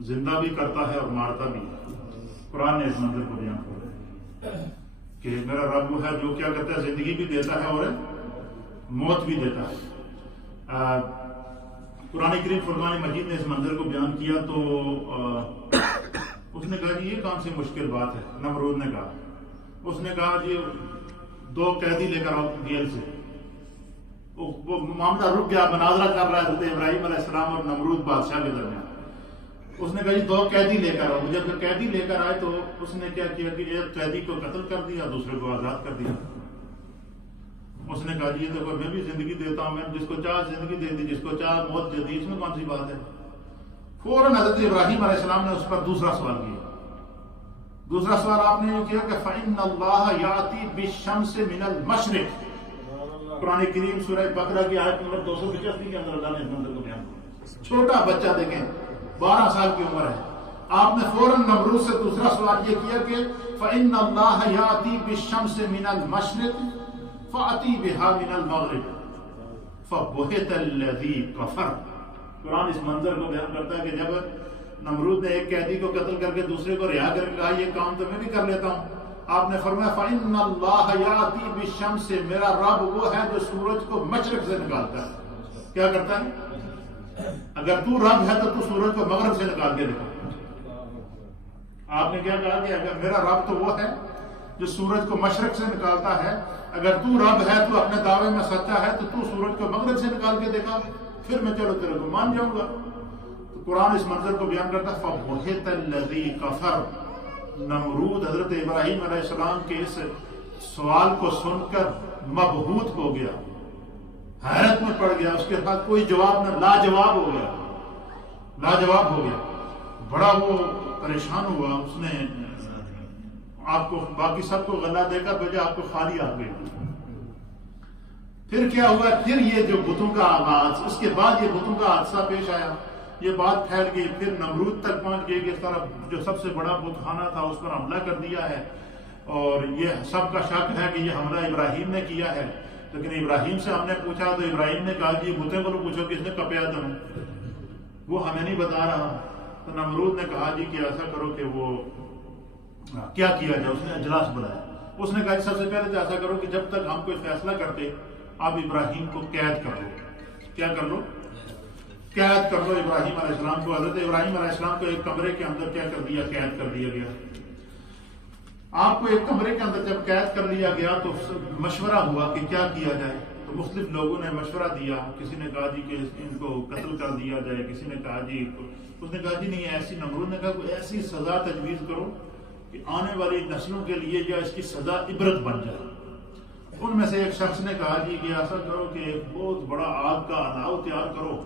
زندہ بھی کرتا ہے اور مارتا بھی ہے. قرآن نے اس منظر کو بیان کیا کہ میرا رب وہ ہے جو کیا کرتا ہے، زندگی بھی دیتا ہے اور موت بھی دیتا ہے. قرآن کریم فرقان مجید نے اس منظر کو بیان کیا تو اس نے کہا جی یہ کون سی مشکل بات ہے. نمرود نے کہا، اس نے کہا جی 2 قیدی لے کر آؤ جیل سے. وہ معاملہ رک گیا، مناظرہ کر رہا ہے حضرت ابراہیم علیہ السلام اور نمرود بادشاہ کے درمیان. اس نے کہا جی 2 قیدی لے کر آؤ. جب قیدی لے کر آئے تو اس نے کیا کیا کہ ایک قیدی کو قتل کر دیا، دوسرے کو آزاد کر دیا. اس نے کہا جی دیکھو میں بھی زندگی دیتا ہوں، میں جس کو چاہ زندگی دے دی، جس کو چاہ موت دے دی، اس میں کون سی بات ہے. فوراً حضرت ابراہیم علیہ السلام نے اس پر دوسرا سوال کیا. دوسرا سوال آپ نے یہ کیا کہ فَإِنَّ اللَّهَ يَأْتِي بِالشَّمْسِ مِنَ الْمَشْرِقِ. قرآن کریم سورہ بقرہ کی آیت نمبر 285 کے اندر اللہ نے اس منظر کو بیان کیا. چھوٹا بچہ دیکھیں 12 سال کی عمر ہے. آپ نے فوراً نمرود سے دوسرا سوال یہ کیا کہ فَإِنَّ اللَّهَ يَأْتِي بِالشَّمْسِ مِنَ الْمَشْرِقِ فَأَتِي بِهَا مِنَ الْمَغْرِبِ فَبُهِتَ الَّذِي كَفَرَ. قرآن اس منظر کو بیان کرتا ہے کہ جب نمرود نے ایک قیدی کو قتل کر کے دوسرے کو رہا کر کے کہا یہ کام تو میں بھی کر لیتا ہوں، آپ نے فرمایا فَإِنَّ اللَّهَ يَأْتِي بِالشَّمْسِ، میرا رب وہ ہے جو سورج کو مشرق سے نکالتا ہے. کیا کرتا ہے؟ اگر تو رب ہے تو سورج کو مغرب سے نکال کے دکھا. آپ نے کیا کہا کہ اگر میرا رب تو وہ ہے جو سورج کو مشرق سے نکالتا ہے، اگر تو رب ہے تو اپنے دعوے میں سچا ہے تو سورج کو مغرب سے نکال کے دیکھا، پھر میں چلو تیرے کو مان جاؤں گا. تو قرآن اس منظر کو بیان کرتا ہے فَبُهِتَ الَّذِي كَفَرَ. نمرود حضرت ابراہیم علیہ السلام کے اس سوال کو سن کر مبہوت ہو گیا، حیرت میں پڑ گیا. اس کے پاس کوئی جواب نہ، لاجواب ہو گیا، لاجواب ہو گیا. بڑا وہ پریشان ہوا. اس نے آپ کو باقی سب کو غلہ دے کر بھیجا، آپ کو خالی آ گئے. پھر کیا ہوا؟ پھر یہ جو بتوں کا آغاز، اس کے بعد یہ بتوں کا حادثہ پیش آیا، یہ بات پھیل گئی، پھر نمرود تک پہنچ گئی کہ اس طرح جو سب سے بڑا بت خانہ تھا اس پر حملہ کر دیا ہے، اور یہ سب کا شک ہے کہ یہ حملہ ابراہیم نے کیا ہے. لیکن ابراہیم سے ہم نے پوچھا تو ابراہیم نے کہا جی بتوں کو پوچھو کس نے کپیا تمہیں، وہ ہمیں نہیں بتا رہا. تو نمرود نے کہا جی کہ ایسا کرو کہ وہ کیا کیا جائے. اس نے اجلاس بلایا. اس نے کہا سب سے پہلے تو ایسا کرو کہ جب تک ہم کوئی فیصلہ کرتے آپ ابراہیم کو قید کر لو. کیا کر لو؟ قید کر لو ابراہیم علیہ السلام کو. حضرت ابراہیم علیہ السلام کو ایک کمرے کے اندر کیا کر دیا؟ قید کر دیا گیا. آپ کو ایک کمرے کے اندر جب قید کر لیا گیا تو مشورہ ہوا کہ کیا کیا جائے. تو مختلف لوگوں نے مشورہ دیا. کسی نے کہا جی کہ ان کو قتل کر دیا جائے، کسی نے کہا جی، اس نے کہا جی نہیں ایسی، نمرود نے کہا کوئی ایسی سزا تجویز کرو کہ آنے والی نسلوں کے لیے جو اس کی سزا عبرت بن جائے. ان میں سے ایک شخص نے کہا جی کہ ایسا کرو کہ ایک بہت بڑا آگ کا الاؤ تیار کرو،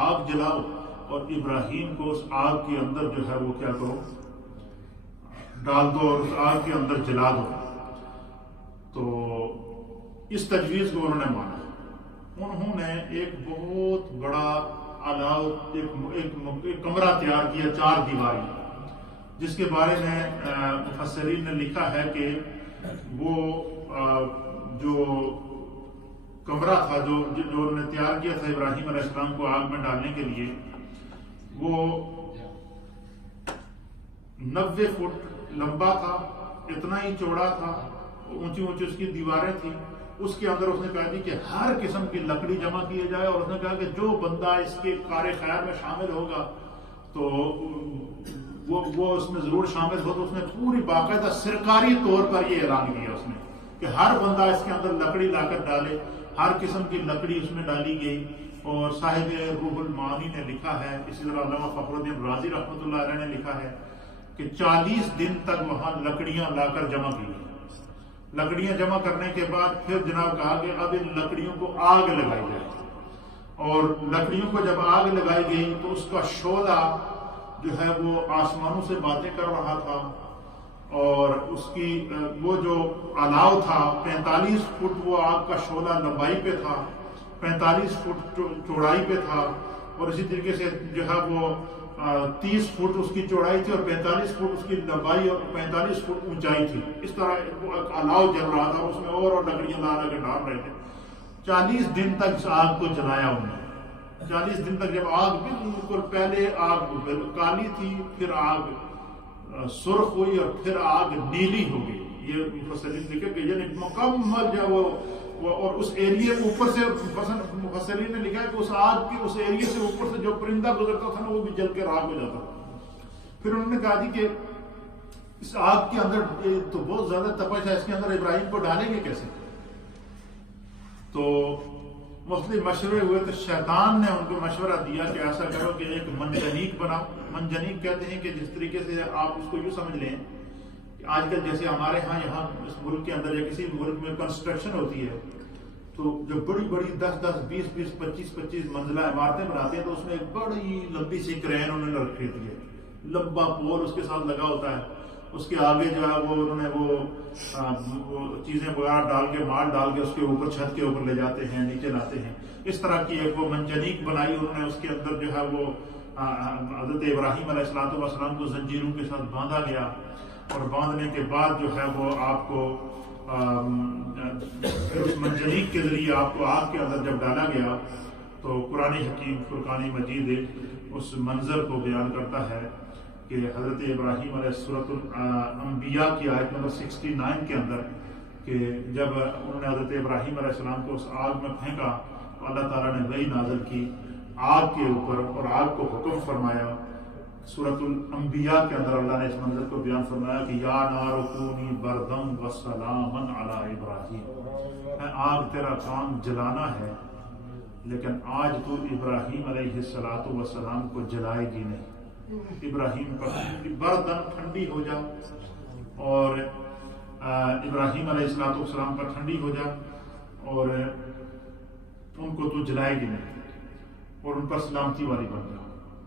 آگ جلاؤ، اور ابراہیم کو اس آگ کے اندر جو ہے وہ کیا کرو، ڈال دو اور اس آگ کے اندر جلا دو. تو اس تجویز کو انہوں نے مانا. انہوں نے ایک بہت بڑا الاؤ، ایک کمرہ تیار کیا 4 دیواری، جس کے بارے میں مفسرین نے لکھا ہے کہ وہ جو کمرہ تھا جو انہوں نے تیار کیا تھا ابراہیم علیہ السلام کو آگ میں ڈالنے کے لیے، وہ 90 فٹ لمبا تھا، اتنا ہی چوڑا تھا، اونچی اونچی اس کی دیواریں تھیں. اس کے اندر اس نے کہا جی کہ ہر قسم کی لکڑی جمع کی جائے، اور اس نے کہا کہ جو بندہ اس کے کار خیر میں شامل ہوگا تو وہ اس میں ضرور شامل ہو. تو اس نے پوری باقاعدہ سرکاری طور پر یہ اعلان کیا اس نے کہ ہر بندہ اس کے اندر لکڑی لا کر ڈالے. ہر قسم کی لکڑی اس میں ڈالی گئی. اور صاحب روح المعانی نے لکھا ہے، اسی طرح علامہ فخر الدین رازی رحمۃ اللہ علیہ نے لکھا ہے کہ 40 دن تک وہاں لکڑیاں لا کر جمع کی. لکڑیاں جمع کرنے کے بعد پھر جناب کہا کہ اب ان لکڑیوں کو آگ لگائی جائے. اور لکڑیوں کو جب آگ لگائی گئی تو اس کا شعلہ جو ہے وہ آسمانوں سے باتیں کر رہا تھا. اور اس کی وہ جو الاؤ تھا 45 فٹ وہ آگ کا شعلہ لمبائی پہ تھا، 45 فٹ چوڑائی پہ تھا. اور اسی طریقے سے جو ہے وہ 30 فٹ اس کی چوڑائی تھی اور 45 فٹ اس کی لمبائی اور 45 فٹ اونچائی تھی. اس طرح الاؤ جل رہا تھا، اس میں اور لکڑیاں لا کے ڈال رہے تھے. 40 دن تک اس آگ کو جلایا انہوں نے. 40 دن تک جب آگ بالکل، پہلے آگ کالی تھی، پھر آگ سرخ ہوئی اور پھر آگ نیلی ہو گئی. یہ مفسرین لکھے کہ یعنی مکمل جو وہ اور اس ایریے اوپر سے مفسرین نے لکھا ہے کہ اس آگ کے اس ایریے سے اوپر سے جو پرندہ گزرتا تھا نا وہ بھی جل کے راکھ ہو جاتا تھا. پھر انہوں نے کہا جی کہ اس آگ کے اندر تو بہت زیادہ تپش ہے، اس کے اندر ابراہیم کو ڈالیں گے کیسے؟ تو مختلف مشورے ہوئے تو شیطان نے ان کو مشورہ دیا کہ ایسا کرو کہ ایک منجنیق بناؤ. منجنیق کہتے ہیں کہ جس طریقے سے آپ اس کو یوں سمجھ لیں کہ آج کل جیسے ہمارے یہاں اس ملک کے اندر یا کسی ملک میں کنسٹرکشن ہوتی ہے تو جو بڑی بڑی 10 20 25 منزلہ عمارتیں بناتے ہیں تو اس میں ایک بڑی لمبی سی کرین انہوں نے رکھی ہوتی ہے، لمبا پول اس کے ساتھ لگا ہوتا ہے. اس کے آگے جو ہے وہ انہوں نے وہ چیزیں وغیرہ ڈال کے مال ڈال کے اس کے اوپر چھت کے اوپر لے جاتے ہیں، نیچے لاتے ہیں. اس طرح کی ایک وہ منجنیق بنائی انہوں نے. اس کے اندر جو ہے وہ حضرت ابراہیم علیہ السلام کو زنجیروں کے ساتھ باندھا گیا. اور باندھنے کے بعد جو ہے وہ آپ کو اس منجنیق کے ذریعے آپ کو آگ کے اندر جب ڈالا گیا تو قرآن حکیم فرقان مجید اس منظر کو بیان کرتا ہے کہ حضرت ابراہیم علیہ سورۃ الانبیاء کی آیت نمبر 69 کے اندر کہ جب انہوں نے حضرت ابراہیم علیہ السلام کو اس آگ میں پھینکا تو اللہ تعالیٰ نے وحی نازل کی آگ کے اوپر اور آگ کو حکم فرمایا. سورۃ الانبیاء کے اندر اللہ نے اس منظر کو بیان فرمایا کہ یا نار کونی بردم وسلاما علی ابراہیم، آگ تیرا کام جلانا ہے لیکن آج تو ابراہیم علیہ السلام کو جلائے گی نہیں. ابراہیم پر بردن ٹھنڈی ہو جا، اور ابراہیم علیہ السلام پر ٹھنڈی ہو جا اور ان کو تو جلائے گی نہیں اور ان پر سلامتی والی بن جا.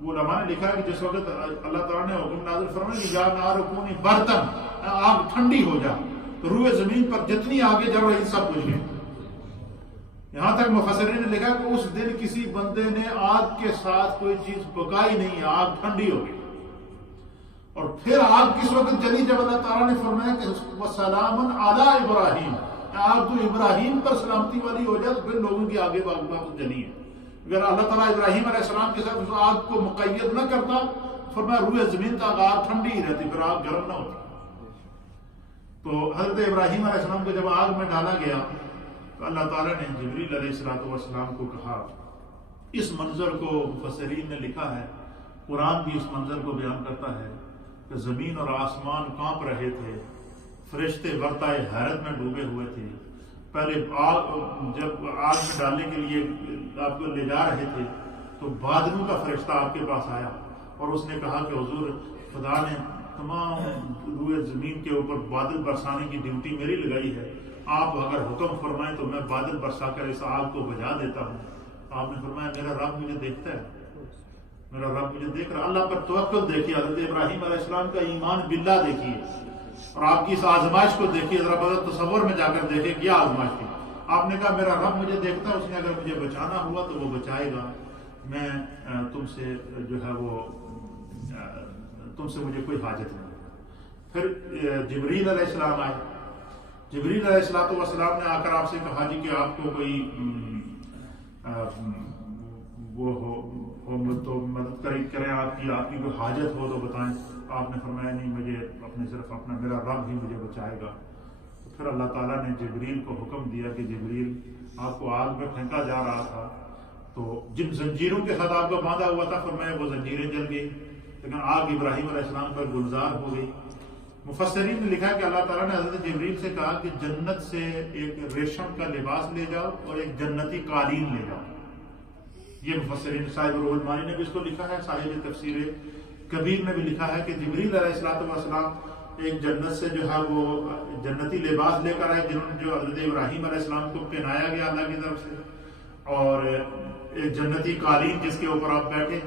وہ علماء نے لکھا ہے کہ جس وقت اللہ تعالیٰ نے حکم نازل فرمایا کہ یا نار کونی بردن، آگ ٹھنڈی ہو جا، تو روئے زمین پر جتنی آگے جل رہی سب بجھ گئے. یہاں تک مفسرین نے لکھا کہ اس دن کسی بندے نے آگ کے ساتھ کوئی چیز پکائی نہیں، آگ ٹھنڈی ہو گئی. اور پھر آگ کس وقت جلی جب اللہ تعالیٰ نے فرمایا کہ وَسَلَامٌ عَلَىٰ ابراہیم، آگ تو ابراہیم پر سلامتی والی ہو جائے تو پھر لوگوں کی آگے بات جلی ہے. اگر اللہ تعالیٰ ابراہیم علیہ السلام کے ساتھ اس آگ کو مقید نہ کرتا فرمایا روئے زمین تک آگ ٹھنڈی ہی رہتی، پھر آگ گرم نہ ہوتی. تو حضرت ابراہیم علیہ السلام کو جب آگ میں ڈالا گیا تو اللہ تعالیٰ نے جبریل علیہ السلام کو کہا. اس منظر کو مفسرین نے لکھا ہے، قرآن بھی اس منظر کو بیان کرتا ہے کہ زمین اور آسمان کانپ رہے تھے، فرشتے ورطۂ حیرت میں ڈوبے ہوئے تھے. پہلے جب آگ میں ڈالنے کے لیے آپ کو لے جا رہے تھے تو بادلوں کا فرشتہ آپ کے پاس آیا اور اس نے کہا کہ حضور خدا نے تمام روئے زمین کے اوپر بادل برسانے کی ڈیوٹی میری لگائی ہے، آپ اگر حکم فرمائیں تو میں بادل برسا کر اس آگ کو بجھا دیتا ہوں. آپ نے فرمایا میرا رب مجھے دیکھتا ہے، میرا رب مجھے دیکھ رہا. اللہ پر توکل دیکھیے، حضرت ابراہیم علیہ السلام کا ایمان باللہ دیکھیے اور آپ کی اس آزمائش کو دیکھیے. ذرا بدل تصور میں جا کر دیکھیں کیا آزمائش تھی. آپ نے کہا میرا رب مجھے دیکھتا ہے، اس نے اگر مجھے بچانا ہوا تو وہ بچائے گا. میں تم سے جو ہے وہ تم سے مجھے کوئی حاجت نہیں. پھر جبریل علیہ السلام آئے. جبریل علیہ السلام نے آ کر آپ سے کہا جی کہ آپ کو کوئی وہ ہو تو مدد کریں آپ کی کوئی حاجت ہو تو بتائیں. آپ نے فرمایا نہیں, مجھے صرف اپنا میرا رب ہی مجھے بچائے گا. تو پھر اللہ تعالیٰ نے جبریل کو حکم دیا کہ جبریل آپ کو آگ میں پھینکا جا رہا تھا, تو جن زنجیروں کے ساتھ آپ کو باندھا ہوا تھا فرمایا وہ زنجیریں جل گئی, لیکن آگ ابراہیم علیہ السلام پر گلزار ہو گئی. مفسرین نے لکھا کہ اللہ تعالیٰ نے حضرت جبریل سے کہا کہ جنت سے ایک ریشم کا لباس لے جاؤ اور ایک جنتی قالین لے جاؤ. یہ مفسرین, صاحب روح المانی نے بھی اس کو لکھا ہے, صاحب تفسیر کبیر نے بھی لکھا ہے کہ جبریل علیہ السلام ایک جنت سے جو ہے وہ جنتی لباس لے کر آئے جو حضرت ابراہیم علیہ السلام کو پہنایا گیا اللہ کی طرف سے, اور ایک جنتی قالین جس کے اوپر آپ بیٹھے.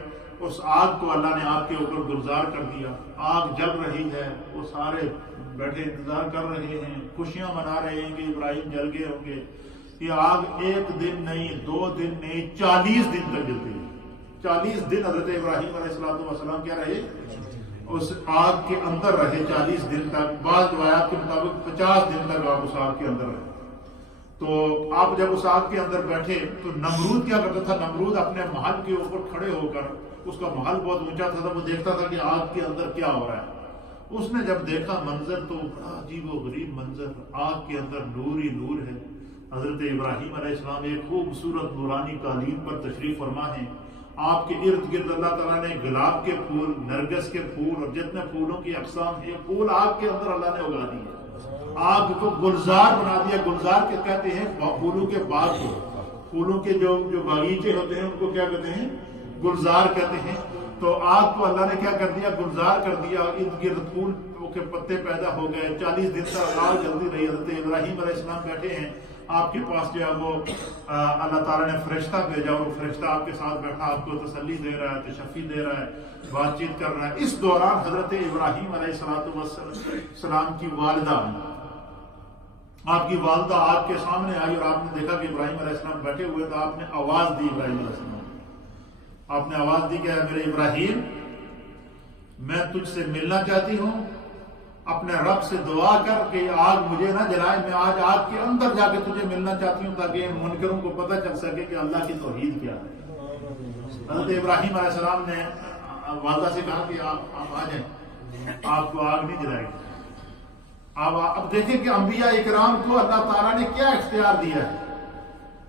اس آگ کو اللہ نے آپ کے اوپر گلزار کر دیا. آگ جل رہی ہے, وہ سارے بیٹھے انتظار کر رہے ہیں, خوشیاں منا رہے ہیں کہ ابراہیم جل گئے ہوں گے. یہ آگ ایک دن نہیں, 2 دن نہیں, 40 دن تک جلتی ہے. 40 دن حضرت ابراہیم علیہ السلام کیا رہے, اس آگ کے اندر رہے 40 دن تک. بعض روایات کے مطابق 50 دن تک آپ اس آگ کے اندر رہے. تو آپ جب اس آگ کے اندر بیٹھے تو نمرود کیا کرتا تھا, نمرود اپنے محل کے اوپر کھڑے ہو کر, اس کا محل بہت اونچا تھا, وہ دیکھتا تھا کہ آگ کے اندر کیا ہو رہا ہے. اس نے جب دیکھا منظر تو بڑا عجیب و غریب منظر, آگ کے اندر نور ہی نور ہے. حضرت ابراہیم علیہ السلام ایک خوبصورت نورانی قالین پر تشریف فرما ہے. آپ کے ارد گرد اللہ تعالیٰ نے گلاب کے پھول, نرگس کے پھول اور جتنے پھولوں کی اقسام ہیں پھول آگ کے اندر اللہ نے اگا دیے. آگ کو گلزار بنا دیا. گلزار کے کہتے ہیں پھولوں کے باغ کو, پھولوں کے جو باغیچے ہوتے ہیں ان کو کیا کہتے ہیں, گلزار کہتے ہیں. تو آگ کو اللہ نے کیا کر دیا, گلزار کر دیا. ارد گرد پھول کے پتے پیدا ہو گئے. 40 دن تک آگ جلتی رہی. حضرت ابراہیم علیہ السلام بیٹھے ہیں, آپ کے پاس جو ہے وہ اللہ تعالیٰ نے فرشتہ بھیجا, اور وہ فرشتہ آپ کے ساتھ بیٹھا, آپ کو تسلی دے رہا ہے, تشفی دے رہا ہے, بات چیت کر رہا ہے. اس دوران حضرت ابراہیم علیہ السلام کی والدہ, آپ کی والدہ آپ کے سامنے آئی, اور آپ نے دیکھا کہ ابراہیم علیہ السلام بیٹھے ہوئے, تو آپ نے آواز دی ابراہیم علیہ السلام, آپ نے آواز دی کہ میرے ابراہیم, میں تجھ سے ملنا چاہتی ہوں. اپنے رب سے دعا کر کہ آگ مجھے نہ جلائے, میں آج آگ کے اندر جا کے تجھے ملنا چاہتی ہوں, تاکہ ان منکروں کو پتہ چل سکے کہ اللہ کی توحید کیا ہے. حضرت ابراہیم علیہ السلام نے والدہ سے کہا کہ آپ آ جائیں, آپ کو آگ نہیں جلائے گی. اب دیکھیں کہ انبیاء اکرام کو اللہ تعالیٰ نے کیا اختیار دیا ہے.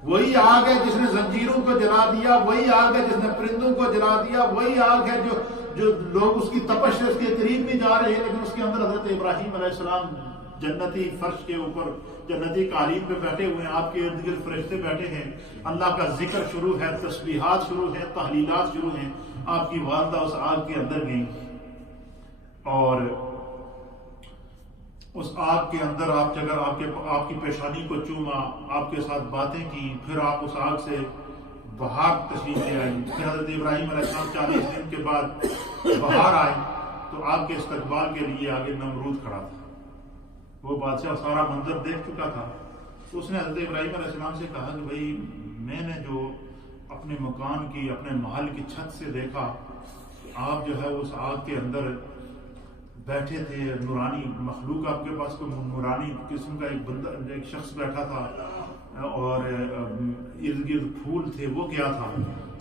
وہی آگ ہے جس نے زنجیروں کو جلا دیا, وہی آگ ہے جس نے پرندوں کو جلا دیا, وہی آگ ہے جو لوگ اس کی تپش سے اس کے قریب نہیں جا رہے ہیں, لیکن اس کے اندر حضرت ابراہیم علیہ السلام جنتی فرش کے اوپر جنتی قالین پہ بیٹھے ہوئے ہیں. آپ کے ارد گرد فرشتے بیٹھے ہیں, اللہ کا ذکر شروع ہے, تسبیحات شروع ہیں, تحلیلات شروع ہیں. آپ کی والدہ اس آگ کے اندر گئی, اور اس آگ کے اندر آپ کی پیشانی کو چوما, آپ کے ساتھ باتیں کی, پھر آپ اس آگ سے باہر تشریف لے آئی. پھر حضرت ابراہیم علیہ السلام 40 دن کے بعد باہر آئے, تو آپ کے استقبال کے لیے آگے نمرود کھڑا تھا. وہ بادشاہ سارا منظر دیکھ چکا تھا. اس نے حضرت ابراہیم علیہ السلام سے کہا کہ بھائی, میں نے جو اپنے مکان کی, اپنے محل کی چھت سے دیکھا, آپ جو ہے اس آگ کے اندر بیٹھے تھے, نورانی مخلوق آپ کے پاس کوئی نورانی قسم کا ایک شخص بیٹھا تھا, اور ارد گرد پھول تھے, وہ کیا تھا؟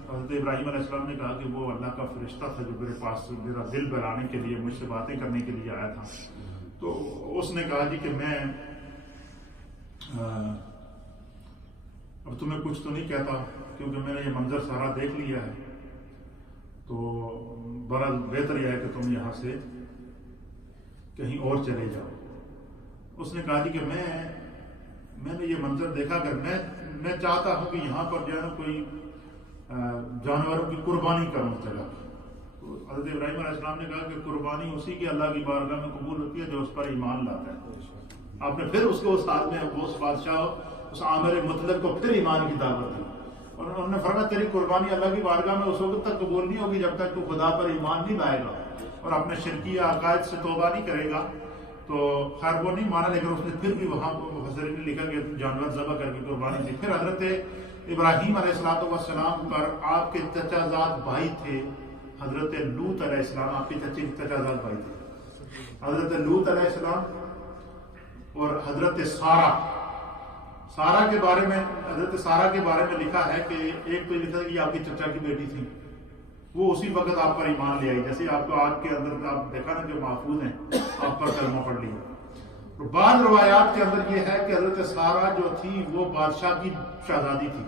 حضرت ابراہیم علیہ السلام نے کہا کہ وہ اللہ کا فرشتہ تھا جو میرے پاس میرا دل بہلانے کے لیے, مجھ سے باتیں کرنے کے لیے آیا تھا. تو اس نے کہا جی کہ میں اب تمہیں کچھ تو نہیں کہتا, کیونکہ میں نے یہ منظر سارا دیکھ لیا ہے, تو بہرحال بہتر یہ ہے کہ تم یہاں سے کہیں اور چلے جاؤ. اس نے کہا جی کہ میں نے یہ منظر دیکھا کر میں چاہتا ہوں کہ یہاں پر جو ہے کوئی جانوروں کی قربانی کروں اس جگہ. تو حضرت ابراہیم علیہ السلام نے کہا کہ قربانی اسی کی اللہ کی بارگاہ میں قبول ہوتی ہے جو اس پر ایمان لاتا ہے. آپ نے پھر اس کو اس حال میں اس بادشاہ اس عامر مطلق کو پھر ایمان کی دعوت دی, اور انہوں نے فرمایا تیری قربانی اللہ کی بارگاہ میں اس وقت تک قبول نہیں ہوگی جب تک تو خدا پر ایمان نہیں لائے گا اور اپنے شرکی عقائد سے توبہ نہیں کرے گا. تو خیر وہ نہیں مانا, لیکن اس نے پھر بھی وہاں مفسرین نے لکھا کہ جانور ذبح کر کے قربانی تھی. پھر حضرت ابراہیم علیہ السلام پر آپ کے چچا زاد بھائی تھے حضرت لوط علیہ السلام, آپ کے چچا زاد بھائی تھے حضرت لوط علیہ السلام, اور حضرت سارا کے بارے میں، حضرت سارا کے بارے میں لکھا ہے کہ ایک تو لکھا ہے کہ آپ کی چچا کی بیٹی تھی، وہ اسی وقت آپ پر ایمان لے آئی، جیسے آپ کو آج کے اندر آپ دیکھا نا جو محفوظ ہیں آپ پر کلمہ پڑھ لیا۔ بعض روایات کے اندر یہ ہے کہ حضرت سارا جو تھی وہ بادشاہ کی شہزادی تھی،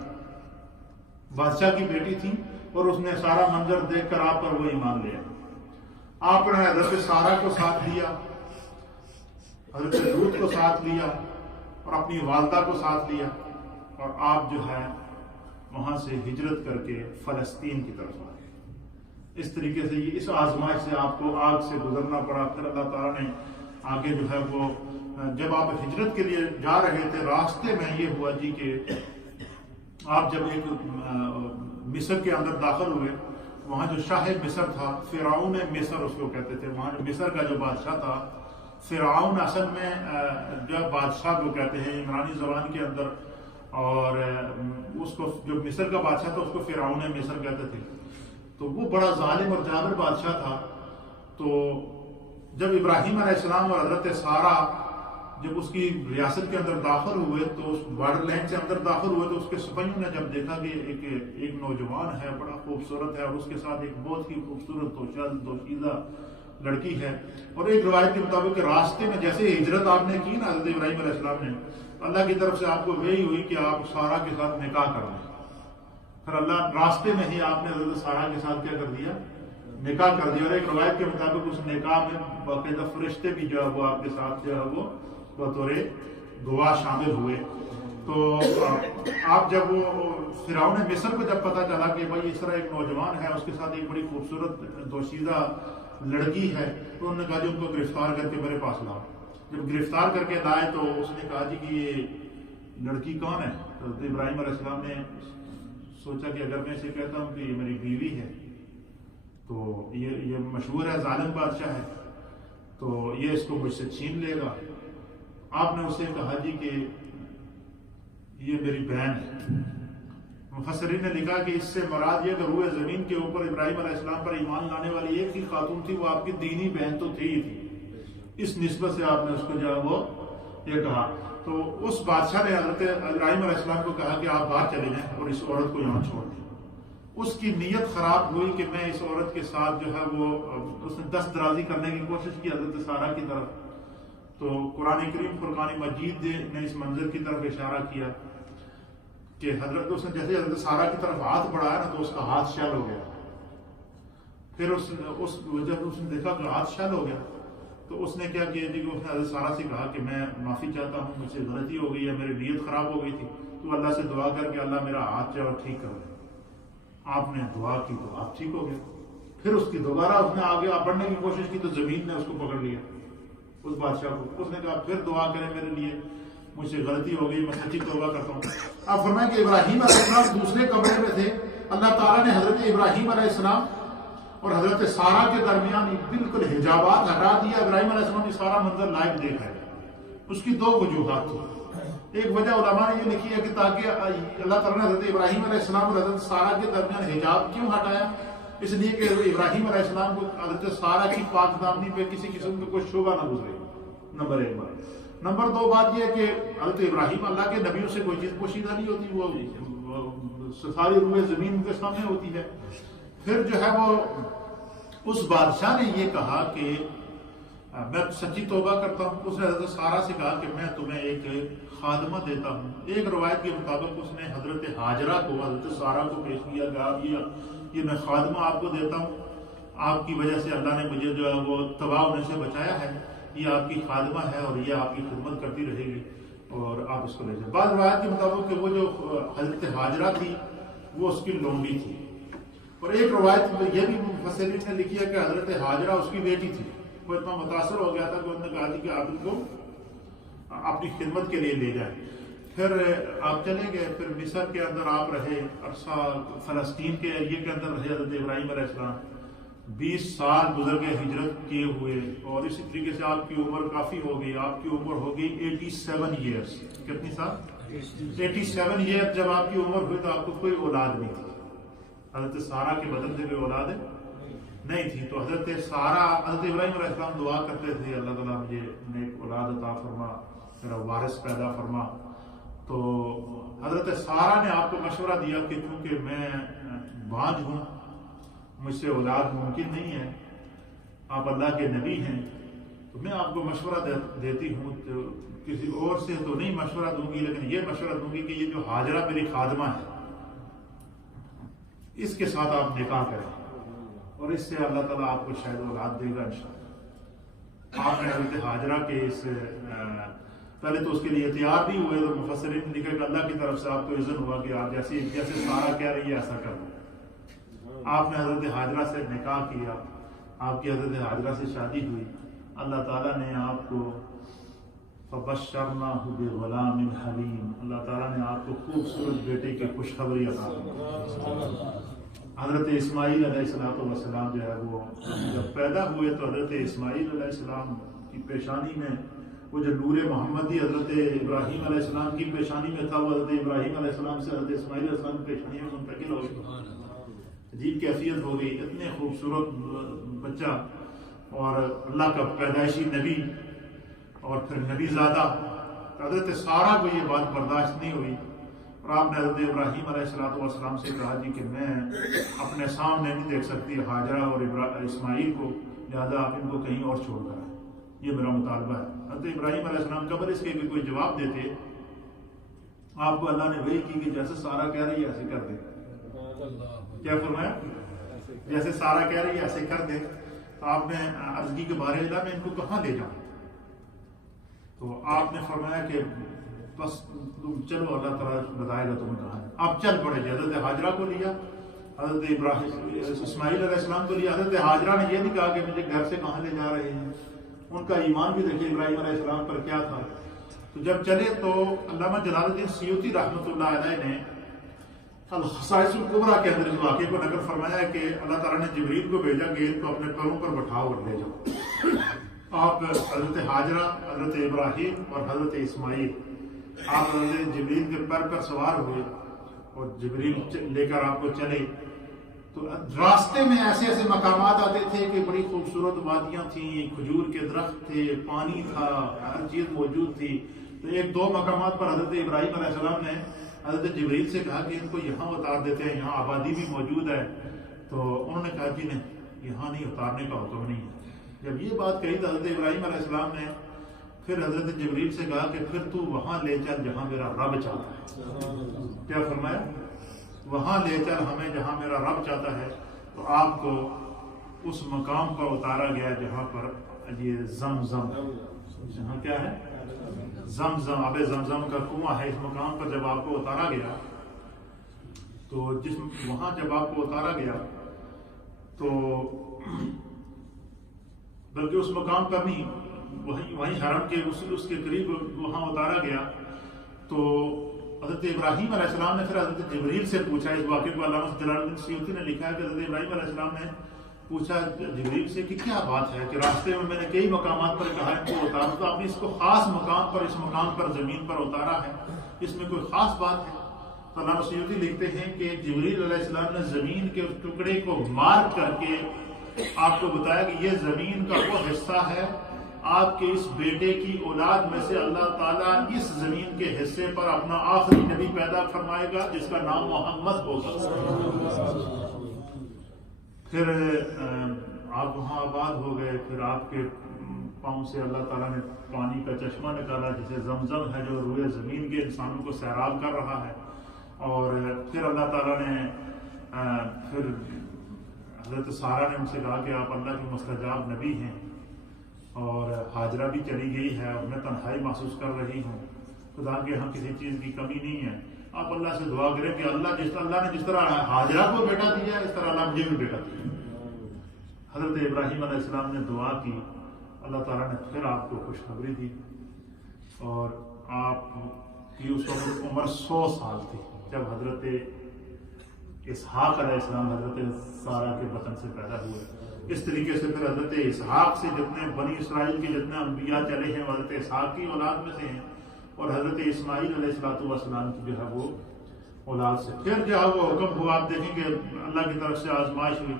بادشاہ کی بیٹی تھی، اور اس نے سارا منظر دیکھ کر آپ پر وہ ایمان لیا۔ آپ نے حضرت سارا کو ساتھ لیا، حضرت لوط کو ساتھ لیا، اور اپنی والدہ کو ساتھ لیا، اور آپ جو ہے وہاں سے ہجرت کر کے فلسطین کی طرف آئے۔ اس طریقے سے یہ اس آزمائش سے آپ کو آگ سے گزرنا پڑا۔ پھر اللہ تعالیٰ نے آگے جو ہے وہ جب آپ ہجرت کے لیے جا رہے تھے، راستے میں یہ ہوا جی کہ آپ جب ایک مصر کے اندر داخل ہوئے، وہاں جو شاہ مصر تھا، فرعون مصر اس کو کہتے تھے، وہاں جو مصر کا جو بادشاہ تھا، فرعون اصل میں جو بادشاہ کو کہتے ہیں عمرانی زبان کے اندر، اور اس کو جو مصر کا بادشاہ تھا اس کو فرعون مصر کہتے تھے۔ تو وہ بڑا ظالم اور جابر بادشاہ تھا۔ تو جب ابراہیم علیہ السلام اور حضرت سارا جب اس کی ریاست کے اندر داخل ہوئے، تو اس بارڈر لینڈ سے اندر داخل ہوئے، تو اس کے سپاہیوں نے جب دیکھا کہ ایک نوجوان ہے، بڑا خوبصورت ہے، اور اس کے ساتھ ایک بہت ہی خوبصورت دوشیزہ لڑکی ہے، اور ایک روایت کے مطابق کہ راستے میں جیسے ہجرت آپ نے کی نا حضرت ابراہیم علیہ السلام نے، اللہ کی طرف سے آپ کو وہی ہوئی کہ آپ سارا کے ساتھ نکاح کر لیں۔ پھر اللہ راستے میں ہی آپ نے حضرت سارا کے ساتھ کیا کر دیا؟ نکاح کر دیا۔ اور ایک روایت کے مطابق اس نکاح میں باقاعدہ فرشتے بھی جو ہے وہ آپ کے ساتھ جو ہے وہ بطور گواہ شامل ہوئے۔ تو آپ جب وہ فرعون مصر کو جب پتہ چلا کہ بھائی اس طرح ایک نوجوان ہے، اس کے ساتھ ایک بڑی خوبصورت دوشیزہ لڑکی ہے، تو انہوں نے کہا جی ان کو گرفتار کر کے میرے پاس لاؤ۔ جب گرفتار کر کے لائے تو اس نے کہا جی کہ یہ لڑکی کون ہے؟ تو ابراہیم علیہ السلام نے سوچا کہ اگر میں اسے کہتا ہوں کہ یہ میری بیوی ہے تو یہ مشہور ہے، ظالم بادشاہ ہے، تو یہ اس کو مجھ سے چھین لے گا۔ آپ نے اسے کہا جی کہ یہ میری بہن ہے۔ مفسرین نے لکھا کہ اس سے مراد یہ کہ روئے زمین کے اوپر ابراہیم علیہ السلام پر ایمان لانے والی ایک ہی خاتون تھی، وہ آپ کی دینی بہن تو تھی ہی تھی، اس نسبت سے آپ نے اس کو جو ہے وہ یہ کہا۔ تو اس بادشاہ نے حضرت ابراہیم علیہ السلام کو کہا کہ آپ باہر چلے جائیں اور اس عورت کو یہاں چھوڑ دیں۔ اس کی نیت خراب ہوئی کہ میں اس عورت کے ساتھ جو ہے وہ اس نے دست درازی کرنے کی کوشش کی حضرت سارا کی طرف۔ تو قرآن کریم فرقان مجید نے اس منظر کی طرف اشارہ کیا کہ حضرت اس نے جیسے حضرت سارا کی طرف ہاتھ بڑھایا نا تو اس کا ہاتھ شل ہو گیا۔ پھر جب اس نے دیکھا کہ ہاتھ شل ہو گیا تو اس نے کیا کیا جی کہ اس نے حضرت سارا سے کہا کہ میں معافی چاہتا ہوں، مجھ سے غلطی ہو گئی ہے، میری نیت خراب ہو گئی تھی، تو اللہ سے دعا کر کے اللہ میرا ہاتھ جو ہے ٹھیک کر دے۔ آپ نے دعا کی تو آپ ٹھیک ہو گیا۔ پھر اس کی دوبارہ اس نے آگے بڑھنے کی کوشش کی تو زمین نے اس کو پکڑ لیا، اس بادشاہ کو۔ اس نے کہا پھر دعا کریں میرے لیے، مجھ سے غلطی ہو گئی، میں سچی توبہ کرتا ہوں۔ اب فرمائیں کہ ابراہیم علیہ السلام دوسرے کمرے میں تھے، اللہ تعالیٰ نے حضرت ابراہیم علیہ السلام اور حضرت سارا کے درمیان بالکل حجابات ہٹا دیا۔ ابراہیم علیہ السلام نے سارا منظر لائیو دیکھا ہے۔ اس کی دو وجوہات تھی۔ ایک وجہ علماء نے یہ لکھی ہے کہ تاکہ اللہ تعالیٰ نے حضرت ابراہیم علیہ السلام اور حضرت سارا کے درمیان حجاب کیوں ہٹایا؟ اس لیے کہ ابراہیم علیہ السلام کو حضرت سارا کی پاک دامنی پہ کسی قسم کا کوئی شبہ نہ گزرے، نمبر ایک بات۔ نمبر دو بات یہ کہ حضرت ابراہیم اللہ کے نبیوں سے کوئی چیز پوشیدہ نہیں ہوتی، وہ ساری روئے زمین ان کے سامنے ہوتی ہے۔ پھر جو ہے وہ اس بادشاہ نے یہ کہا کہ میں سچی توبہ کرتا ہوں۔ اس نے حضرت سارا سے کہا کہ میں تمہیں ایک خادمہ دیتا ہوں۔ ایک روایت کے مطابق اس نے حضرت ہاجرہ کو حضرت سارا کو پیش کیا کہ آپ یہ میں خادمہ آپ کو دیتا ہوں، آپ کی وجہ سے اللہ نے مجھے جو ہے وہ تباہ ہونے سے بچایا ہے، یہ آپ کی خادمہ ہے اور یہ آپ کی خدمت کرتی رہے گی اور آپ اس کو لے جائیں۔ بعض روایت کے مطابق کہ وہ جو حضرت ہاجرہ تھی وہ اس کی لونڈی تھی، اور ایک روایت یہ بھی مفسرین نے لکھی ہے کہ حضرت ہاجرہ اس کی بیٹی تھی۔ وہ اتنا متاثر ہو گیا تھا کہ انہوں نے کہا جی کہ آپ ان کو اپنی خدمت کے لیے لے جائیں۔ پھر آپ چلے گئے، پھر مصر کے اندر آپ رہے عرصہ، فلسطین کے ایریے کے اندر رہے حضرت ابراہیم علیہ السلام۔ 20 سال گزر گئے ہجرت کیے ہوئے، اور اسی طریقے سے آپ کی عمر کافی ہو گئی، آپ کی عمر ہو گئی 87 ایئرس۔ کتنی سال؟ 87 ایئر جب آپ کی عمر ہوئی تو آپ کو کوئی اولاد نہیں تھی، حضرت سارا کے بدن سے کوئی اولاد نہیں تھی۔ تو حضرت سارا حضرت ابراہیم علیہ السلام دعا کرتے تھے اللہ تعالیٰ مجھے نیک اولاد عطا فرما، میرا وارث پیدا فرما۔ تو حضرت سارہ نے آپ کو مشورہ دیا کہ چونکہ میں بانجھ ہوں، مجھ سے اولاد ممکن نہیں ہے، آپ اللہ کے نبی ہیں، تو میں آپ کو مشورہ دیتی ہوں، تو کسی اور سے تو نہیں مشورہ دوں گی، لیکن یہ مشورہ دوں گی کہ یہ جو ہاجرہ میری خادمہ ہے اس کے ساتھ آپ نکاح کریں، اور اس سے اللہ تعالیٰ آپ کو شاید اولاد دے گا انشاءاللہ۔ آپ نے حضرت ہاجرہ کے اس پہلے تو اس کے لیے تیار نہیں ہوئے، تو مفسرین نے لکھا کہ اللہ کی طرف سے آپ کو اذن ہوا کہ آپ جیسے سارہ کہہ رہی ہے ایسا کر لو۔ آپ نے حضرت ہاجرہ سے نکاح کیا، آپ کی حضرت ہاجرہ سے شادی ہوئی، اللہ تعالیٰ نے آپ کو فبشرناہ بغلام حلیم، اللہ تعالیٰ نے آپ کو خوبصورت بیٹے کی خوشخبری عطا کی۔ حضرت اسماعیل علیہ السلام جو ہے وہ جب پیدا ہوئے تو حضرت اسماعیل علیہ السلام کی پیشانی میں وہ جو نور محمدی حضرت ابراہیم علیہ السلام کی پیشانی میں تھا، وہ حضرت ابراہیم علیہ السلام سے حضرت اسماعیل علیہ السلام کی پیشانی میں منتقل ہو گئی۔ عجیب کیفیت ہو گئی، اتنے خوبصورت بچہ اور اللہ کا پیدائشی نبی اور پھر نبی زادہ۔ حضرت سارہ کو یہ بات برداشت نہیں ہوئی، اور آپ نے حضرت ابراہیم علیہ السلام سے کہا جی کہ میں اپنے سامنے نہیں دیکھ سکتی ہاجرہ اور اسماعیل کو، لہذا آپ ان کو کہیں اور چھوڑ کر آئیں، یہ میرا مطالبہ ہے۔ حضرت ابراہیم علیہ السلام قبل اس کے کہ کوئی جواب دیتے، آپ کو اللہ نے وحی کی کہ جیسے سارہ کہہ رہی ہے ایسے کر دے۔ کیا فرمایا؟ جیسے سارہ کہہ رہی ہے ایسے کر دے۔ تو آپ نے عرض کی کہ بارے اللہ میں ان کو کہاں لے جاؤں؟ تو آپ نے فرمایا کہ بس تم چلو، اللہ تعالیٰ بتائے گا تمہیں کہاں ہے۔ آپ چل پڑے جی، حضرت ہاجرہ کو لیا، حضرت اسماعیل علیہ السلام کو لیا۔ حضرت ہاجرہ نے یہ نہیں کہا کہ مجھے گھر سے کہاں لے جا رہے ہیں، ان کا ایمان بھی دیکھیں ابراہیم علیہ السلام پر کیا تھا۔ تو جب چلے تو علامہ جلال الدین سیوطی رحمۃ اللہ علیہ نے الخصائص الکبریٰ کے اندر اس واقعے کو نقل فرمایا ہے کہ اللہ تعالیٰ نے جبریل کو بھیجا کہ ان کو اپنے پیروں پر بٹھاؤ اور لے جاؤ۔ آپ حضرت ہاجرہ، حضرت ابراہیم اور حضرت اسماعیل، آپ حضرت جبریل کے پیر پر سوار ہوئے اور جبریل لے کر آپ کو چلے۔ تو راستے میں ایسے ایسے مقامات آتے تھے کہ بڑی خوبصورت وادیاں تھیں، کھجور کے درخت تھے، پانی تھا، ہر چیز موجود تھی۔ تو ایک دو مقامات پر حضرت ابراہیم علیہ السلام نے حضرت جبریل سے کہا کہ ان کو یہاں اتار دیتے ہیں، یہاں آبادی بھی موجود ہے۔ تو انہوں نے کہا کہ نہیں، یہاں نہیں اتارنے کا حکم نہیں ہے۔ جب یہ بات کہی تو حضرت ابراہیم علیہ السلام نے پھر حضرت جبریل سے کہا کہ پھر تو وہاں لے چل جہاں میرا رب چاہتا ہے۔ کیا فرمایا؟ وہاں لے چل ہمیں جہاں میرا رب چاہتا ہے۔ تو آپ کو اس مقام پر اتارا گیا جہاں پر یہ زمزم، جہاں کیا ہے زمزم، آب زمزم کا کنواں ہے۔ اس مقام پر جب آپ کو اتارا گیا تو وہاں جب آپ کو اتارا گیا تو بلکہ اس مقام پر نہیں، وہیں حرم کے اس کے قریب وہاں اتارا گیا۔ تو حضرت ابراہیم علیہ السلام نے پھر حضرت جبریل سے پوچھا، اس واقعے کو علامہ جلال الدین سیوطی نے لکھا ہے کہ حضرت ابراہیم علیہ السلام نے پوچھا جبریل سے کہ کیا بات ہے کہ راستے میں نے کئی مقامات پر کہا ان کو اتارو، تو آپ نے اس کو خاص مقام پر، اس مقام پر زمین پر اتارا ہے، اس میں کوئی خاص بات ہے؟ تو علامہ سیوطی لکھتے ہیں کہ جبریل علیہ السلام نے زمین کے اس ٹکڑے کو مارک کر کے آپ کو بتایا کہ یہ زمین کا وہ حصہ ہے، آپ کے اس بیٹے کی اولاد میں سے اللہ تعالیٰ اس زمین کے حصے پر اپنا آخری نبی پیدا فرمائے گا جس کا نام محمد ہوگا۔ پھر آپ وہاں آباد ہو گئے، پھر آپ کے پاؤں سے اللہ تعالیٰ نے پانی کا چشمہ نکالا جسے زمزم ہے، جو روئے زمین کے انسانوں کو سیراب کر رہا ہے۔ اور پھر اللہ تعالیٰ نے پھر حضرت سارہ نے ان سے کہا کہ آپ اللہ کے مستجاب نبی ہیں، اور ہاجرہ بھی چلی گئی ہے اور میں تنہائی محسوس کر رہی ہوں، خدا کے یہاں کسی چیز کی کمی نہیں ہے، آپ اللہ سے دعا کریں کہ اللہ نے جس طرح ہاجرہ کو بیٹا دیا اس طرح اللہ مجھے بھی بیٹا دیا۔ حضرت ابراہیم علیہ السلام نے دعا کی، اللہ تعالیٰ نے پھر آپ کو خوشخبری دی، اور آپ کی اس وقت عمر 100 سال تھی جب حضرت اسحاق علیہ السلام حضرت سارہ کے بطن سے پیدا ہوئے۔ اس طریقے سے پھر حضرت اسحاق سے جتنے بنی اسرائیل کے جتنے انبیاء چلے ہیں وہ حضرت اسحاق کی اولاد میں سے ہیں، اور حضرت اسماعیل علیہ السلام کی جو ہے وہ اولاد سے پھر جو ہے وہ حکم ہوا۔ آپ دیکھیں کہ اللہ کی طرف سے آزمائش ہوئی،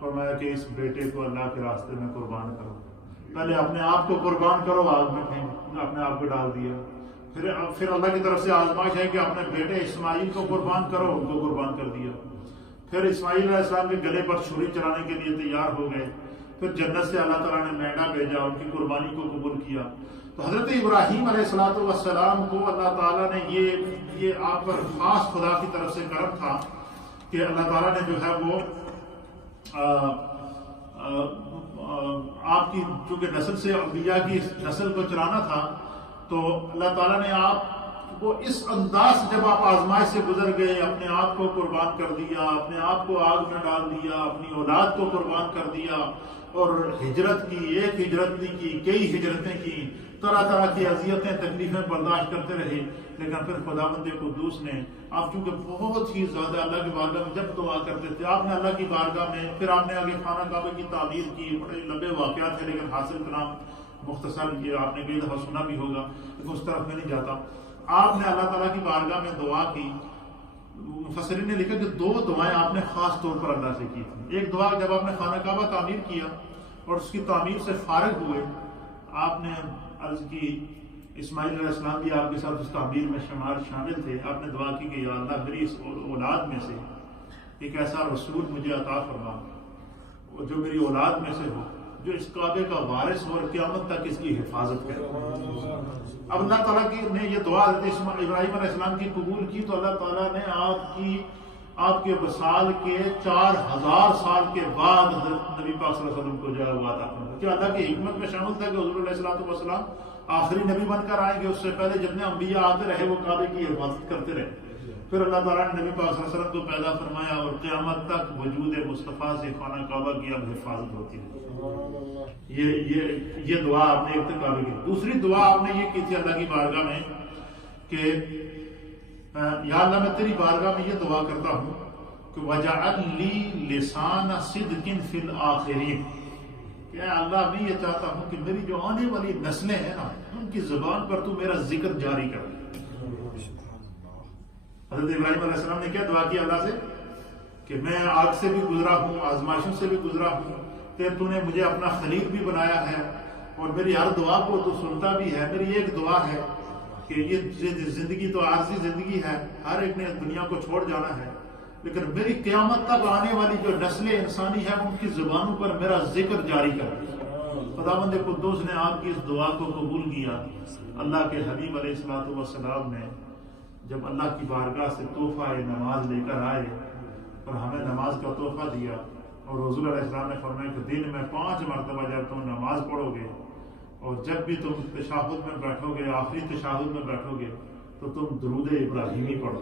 فرمایا کہ اس بیٹے کو اللہ کے راستے میں قربان کرو، پہلے اپنے آپ کو قربان کرو، آگ میں پھینک اپنے آپ کو ڈال دیا، پھر اللہ کی طرف سے آزمائش ہے کہ اپنے بیٹے اسماعیل کو قربان کرو، ان کو قربان کر دیا۔ پھر اسماعیل علیہ السلام کے گلے پر چھری چلانے کے لیے تیار ہو گئے، پھر جنت سے اللہ تعالیٰ نے مینڈا بھیجا، ان کی قربانی کو قبول کیا۔ تو حضرت ابراہیم علیہ السلام کو اللہ تعالیٰ نے یہ آپ پر خاص خدا کی طرف سے کرم تھا کہ اللہ تعالیٰ نے جو ہے وہ آپ کی چونکہ نسل سے انبیاء کی نسل کو چلانا تھا، تو اللہ تعالیٰ نے آپ کو اس انداز جب آپ آزمائش سے گزر گئے، اپنے آپ کو قربان کر دیا، اپنے آپ کو آگ میں ڈال دیا، اپنی اولاد کو قربان کر دیا، اور ہجرت کی، ایک ہجرت نہیں کی، کئی ہجرتیں کی، طرح طرح کی اذیتیں تکلیفیں برداشت کرتے رہے، لیکن پھر خداوند قدوس نے آپ چونکہ بہت ہی زیادہ اللہ کی بارگاہ میں جب دعا کرتے تھے، آپ نے اللہ کی بارگاہ میں، پھر آپ نے آگے خانہ کعبہ کی تعمیر کی، بڑے لمبے واقعات تھے لیکن حاصل کلام مختصر، یہ آپ نے کئی دفعہ سنا بھی ہوگا، لیکن اس طرف میں نہیں جاتا۔ آپ نے اللہ تعالیٰ کی بارگاہ میں دعا کی۔ مفسرین نے لکھا کہ دو دعائیں آپ نے خاص طور پر اللہ سے کی تھی۔ ایک دعا جب آپ نے خانہ کعبہ تعمیر کیا اور اس کی تعمیر سے فارغ ہوئے، آپ نے عرض کی، اسماعیل علیہ السلام بھی آپ کے ساتھ اس تعمیر میں شامل تھے، آپ نے دعا کی کہ یا اللہ میری اس اولاد میں سے ایک ایسا رسول مجھے عطا فرما جو میری اولاد میں سے ہو، جو اس کعبے کا وارث ہو اور قیامت تک اس کی حفاظت کرے۔ اب اللہ تعالیٰ نے یہ دعا حضرت ابراہیم علیہ السلام کی قبول کی، تو اللہ تعالیٰ نے آپ کے وصال کے 4000 سال کے بعد حضرت نبی پاک صلی اللہ علیہ وسلم کو جو ہے وہ عطا فرمایا، کہ اللہ کی حکمت میں شامل تھا کہ حضور علیہ السلام آخری نبی بن کر آئیں گے، اس سے پہلے جتنے انبیاء آتے رہے وہ کعبے کی حفاظت کرتے رہے۔ پھر اللہ تعالیٰ نے نبی پاک صلی اللہ علیہ وسلم کو پیدا فرمایا، اور قیامت تک وجود مصطفیٰ سے خانہ کعبہ کی اب حفاظت ہوتی ہے۔ یہ دعا آپ نے ارتقابی کی۔ دوسری دعا آپ نے یہ کی تھی اللہ کی بارگاہ میں کہ یا اللہ میں تیری بارگاہ میں یہ دعا کرتا ہوں کہ وَجَعَلْ لِي لِسَانَ صِدْقٍ فِي الْآخِرِينَ، کہ اللہ میں یہ چاہتا ہوں کہ میری جو آنے والی نسلیں ہیں نا، ان کی زبان پر تو میرا ذکر جاری کر دے۔ حضرت ابراہیم علیہ السلام نے کیا دعا کی اللہ سے کہ میں آگ سے بھی گزرا ہوں، آزمائشوں سے بھی گزرا ہوں، تو نے مجھے اپنا خلیل بھی بنایا ہے، اور میری ہر دعا کو تو سنتا بھی ہے۔ میری ایک دعا ہے کہ یہ زندگی تو عارضی زندگی ہے، ہر ایک نے دنیا کو چھوڑ جانا ہے، لیکن میری قیامت تک آنے والی جو نسلیں انسانی ہیں ان کی زبانوں پر میرا ذکر جاری کر۔ خداوند قدوس نے آپ کی اس دعا کو قبول کیا۔ اللہ کے حبیب علیہ السلام نے جب اللہ کی بارگاہ سے تحفہ نماز لے کر آئے اور ہمیں نماز کا تحفہ دیا، اور حضور علیہ السلام نے فرمایا کہ دن میں 5 مرتبہ جب تم نماز پڑھو گے اور جب بھی تم تشہد میں بیٹھو گے، آخری تشہد میں بیٹھو گے، تو تم درود ابراہیمی پڑھو۔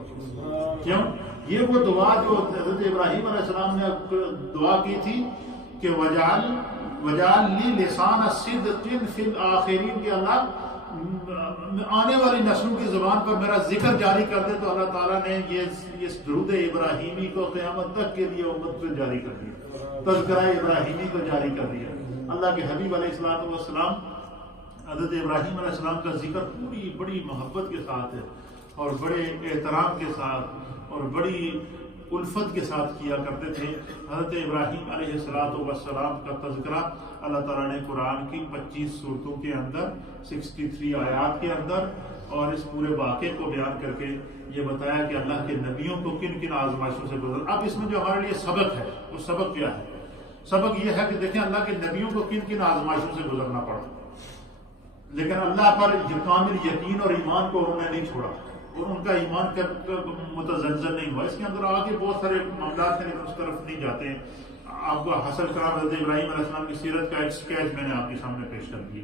کیوں؟ یہ وہ دعا جو حضرت ابراہیم علیہ السلام نے دعا کی تھی کہ وَجَعَلْ لِي لِسَانَ صِدْقٍ فِي الْآخِرِينَ، کہ اللہ آنے والی نسلوں کی زبان پر میرا ذکر جاری کر دے۔ تو اللہ تعالیٰ نے یہ درود ابراہیمی کو قیامت تک کے لیے امت کو جاری کر دیا، تذکرہ ابراہیمی کو جاری کر دیا۔ اللہ کے حبیب علیہ السلام حضرت ابراہیم علیہ السلام کا ذکر پوری بڑی محبت کے ساتھ ہے، اور بڑے احترام کے ساتھ اور بڑی الفت کے ساتھ کیا کرتے تھے۔ حضرت ابراہیم علیہ السلام کا تذکرہ اللہ تعالیٰ نے قرآن کی 25 سورتوں کے اندر 63 آیات کے اندر اور اس پورے واقعے کو بیان کر کے یہ بتایا کہ اللہ کے نبیوں کو کن کن آزمائشوں سے گزر۔ اب اس میں جو ہمارے لیے سبق ہے وہ سبق کیا ہے؟ سبق یہ ہے کہ دیکھیں اللہ کے نبیوں کو کن کن آزمائشوں سے گزرنا پڑا، لیکن اللہ پر کامل یقین اور ایمان کو انہوں نے نہیں چھوڑا، اور ان کا ایمان متزلزل نہیں ہوا۔ اس کے اندر آگے بہت سارے معاملات ہیں لیکن اس طرف نہیں جاتے ہیں۔ آپ کو حاصل کرا حضرت ابراہیم علیہ السلام کی سیرت کا ایک سکیچ میں نے آپ کے سامنے پیش کر دی۔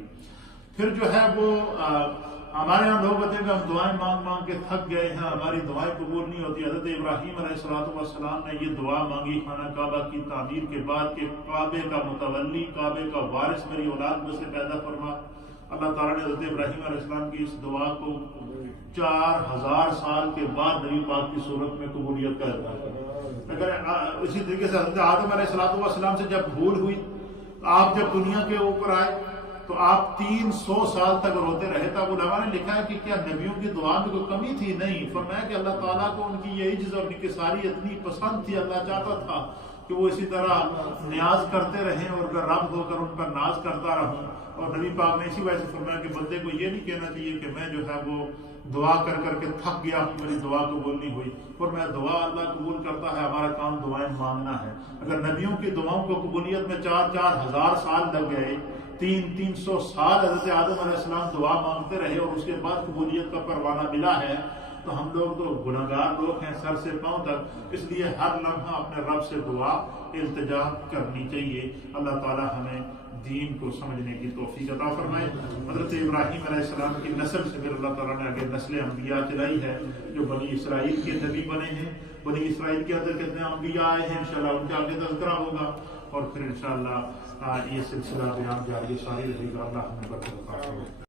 پھر جو ہے وہ ہمارے یہاں لوگ ہوتے ہیں کہ ہم دعائیں مانگ مانگ کے تھک گئے ہیں، ہماری دعائیں قبول نہیں ہوتی۔ حضرت ابراہیم علیہ السلام نے یہ دعا مانگی خانہ کعبہ کی تعمیر کے بعد کہ کعبے کا متولی، کعبے کا وارث میری اولاد میں سے پیدا فرما۔ اللہ تعالیٰ نے حضرت ابراہیم علیہ السلام کی اس دعا کو 4000 سال کے بعد نبی پاک کی صورت میں قبولیت کا اظہار کیا۔ اگر اسی طریقے سے حضرت آدم علیہ السلام سے جب بھول ہوئی، آپ جب دنیا کے اوپر آئے تو آپ 300 سال تک روتے رہے۔ تب علماء نے لکھا ہے کہ کیا نبیوں کی دعا میں کوئی کمی تھی؟ نہیں، فرمایا کہ اللہ تعالیٰ کو ان کی یہ عجز اور انکساری اتنی پسند تھی، اللہ چاہتا تھا کہ وہ اسی طرح نیاز کرتے رہیں اور میں رب ہو کر ان پر ناز کرتا رہوں۔ اور نبی پاک نے اسی وجہ سے فرمایا کہ بندے کو یہ نہیں کہنا چاہیے کہ میں جو ہے وہ دعا کر کر کے تھک گیا، میری دعا قبول نہیں ہوئی، اور میں دعا اللہ قبول کرتا ہے، ہمارا کام دعائیں مانگنا ہے۔ اگر نبیوں کی دعاؤں کو قبولیت میں 4,000 سال لگ گئے، 300 سال حضرت آدم علیہ السلام دعا مانگتے رہے اور اس کے بعد قبولیت کا پروانہ ملا ہے، تو ہم لوگ تو گناہگار لوگ ہیں سر سے پاؤں تک۔ اس لیے ہر لمحہ اپنے رب سے دعا التجا کرنی چاہیے۔ اللہ تعالی ہمیں دین کو سمجھنے کی توفیق عطا فرمائے۔ حضرت ابراہیم علیہ السلام کی نسل سے پھر اللہ تعالیٰ نے آگے نسل انبیاء چلائی ہے، جو بنی اسرائیل کے نبی بنے ہیں۔ بنی اسرائیل کے اندر کتنے انبیاء آئے ہیں، انشاءاللہ ان کا آگے تذکرہ ہوگا، اور پھر انشاءاللہ یہ سلسلہ بیان جاری ساری رہے گا۔ اللہ ہمیں برکت عطا فرمائے۔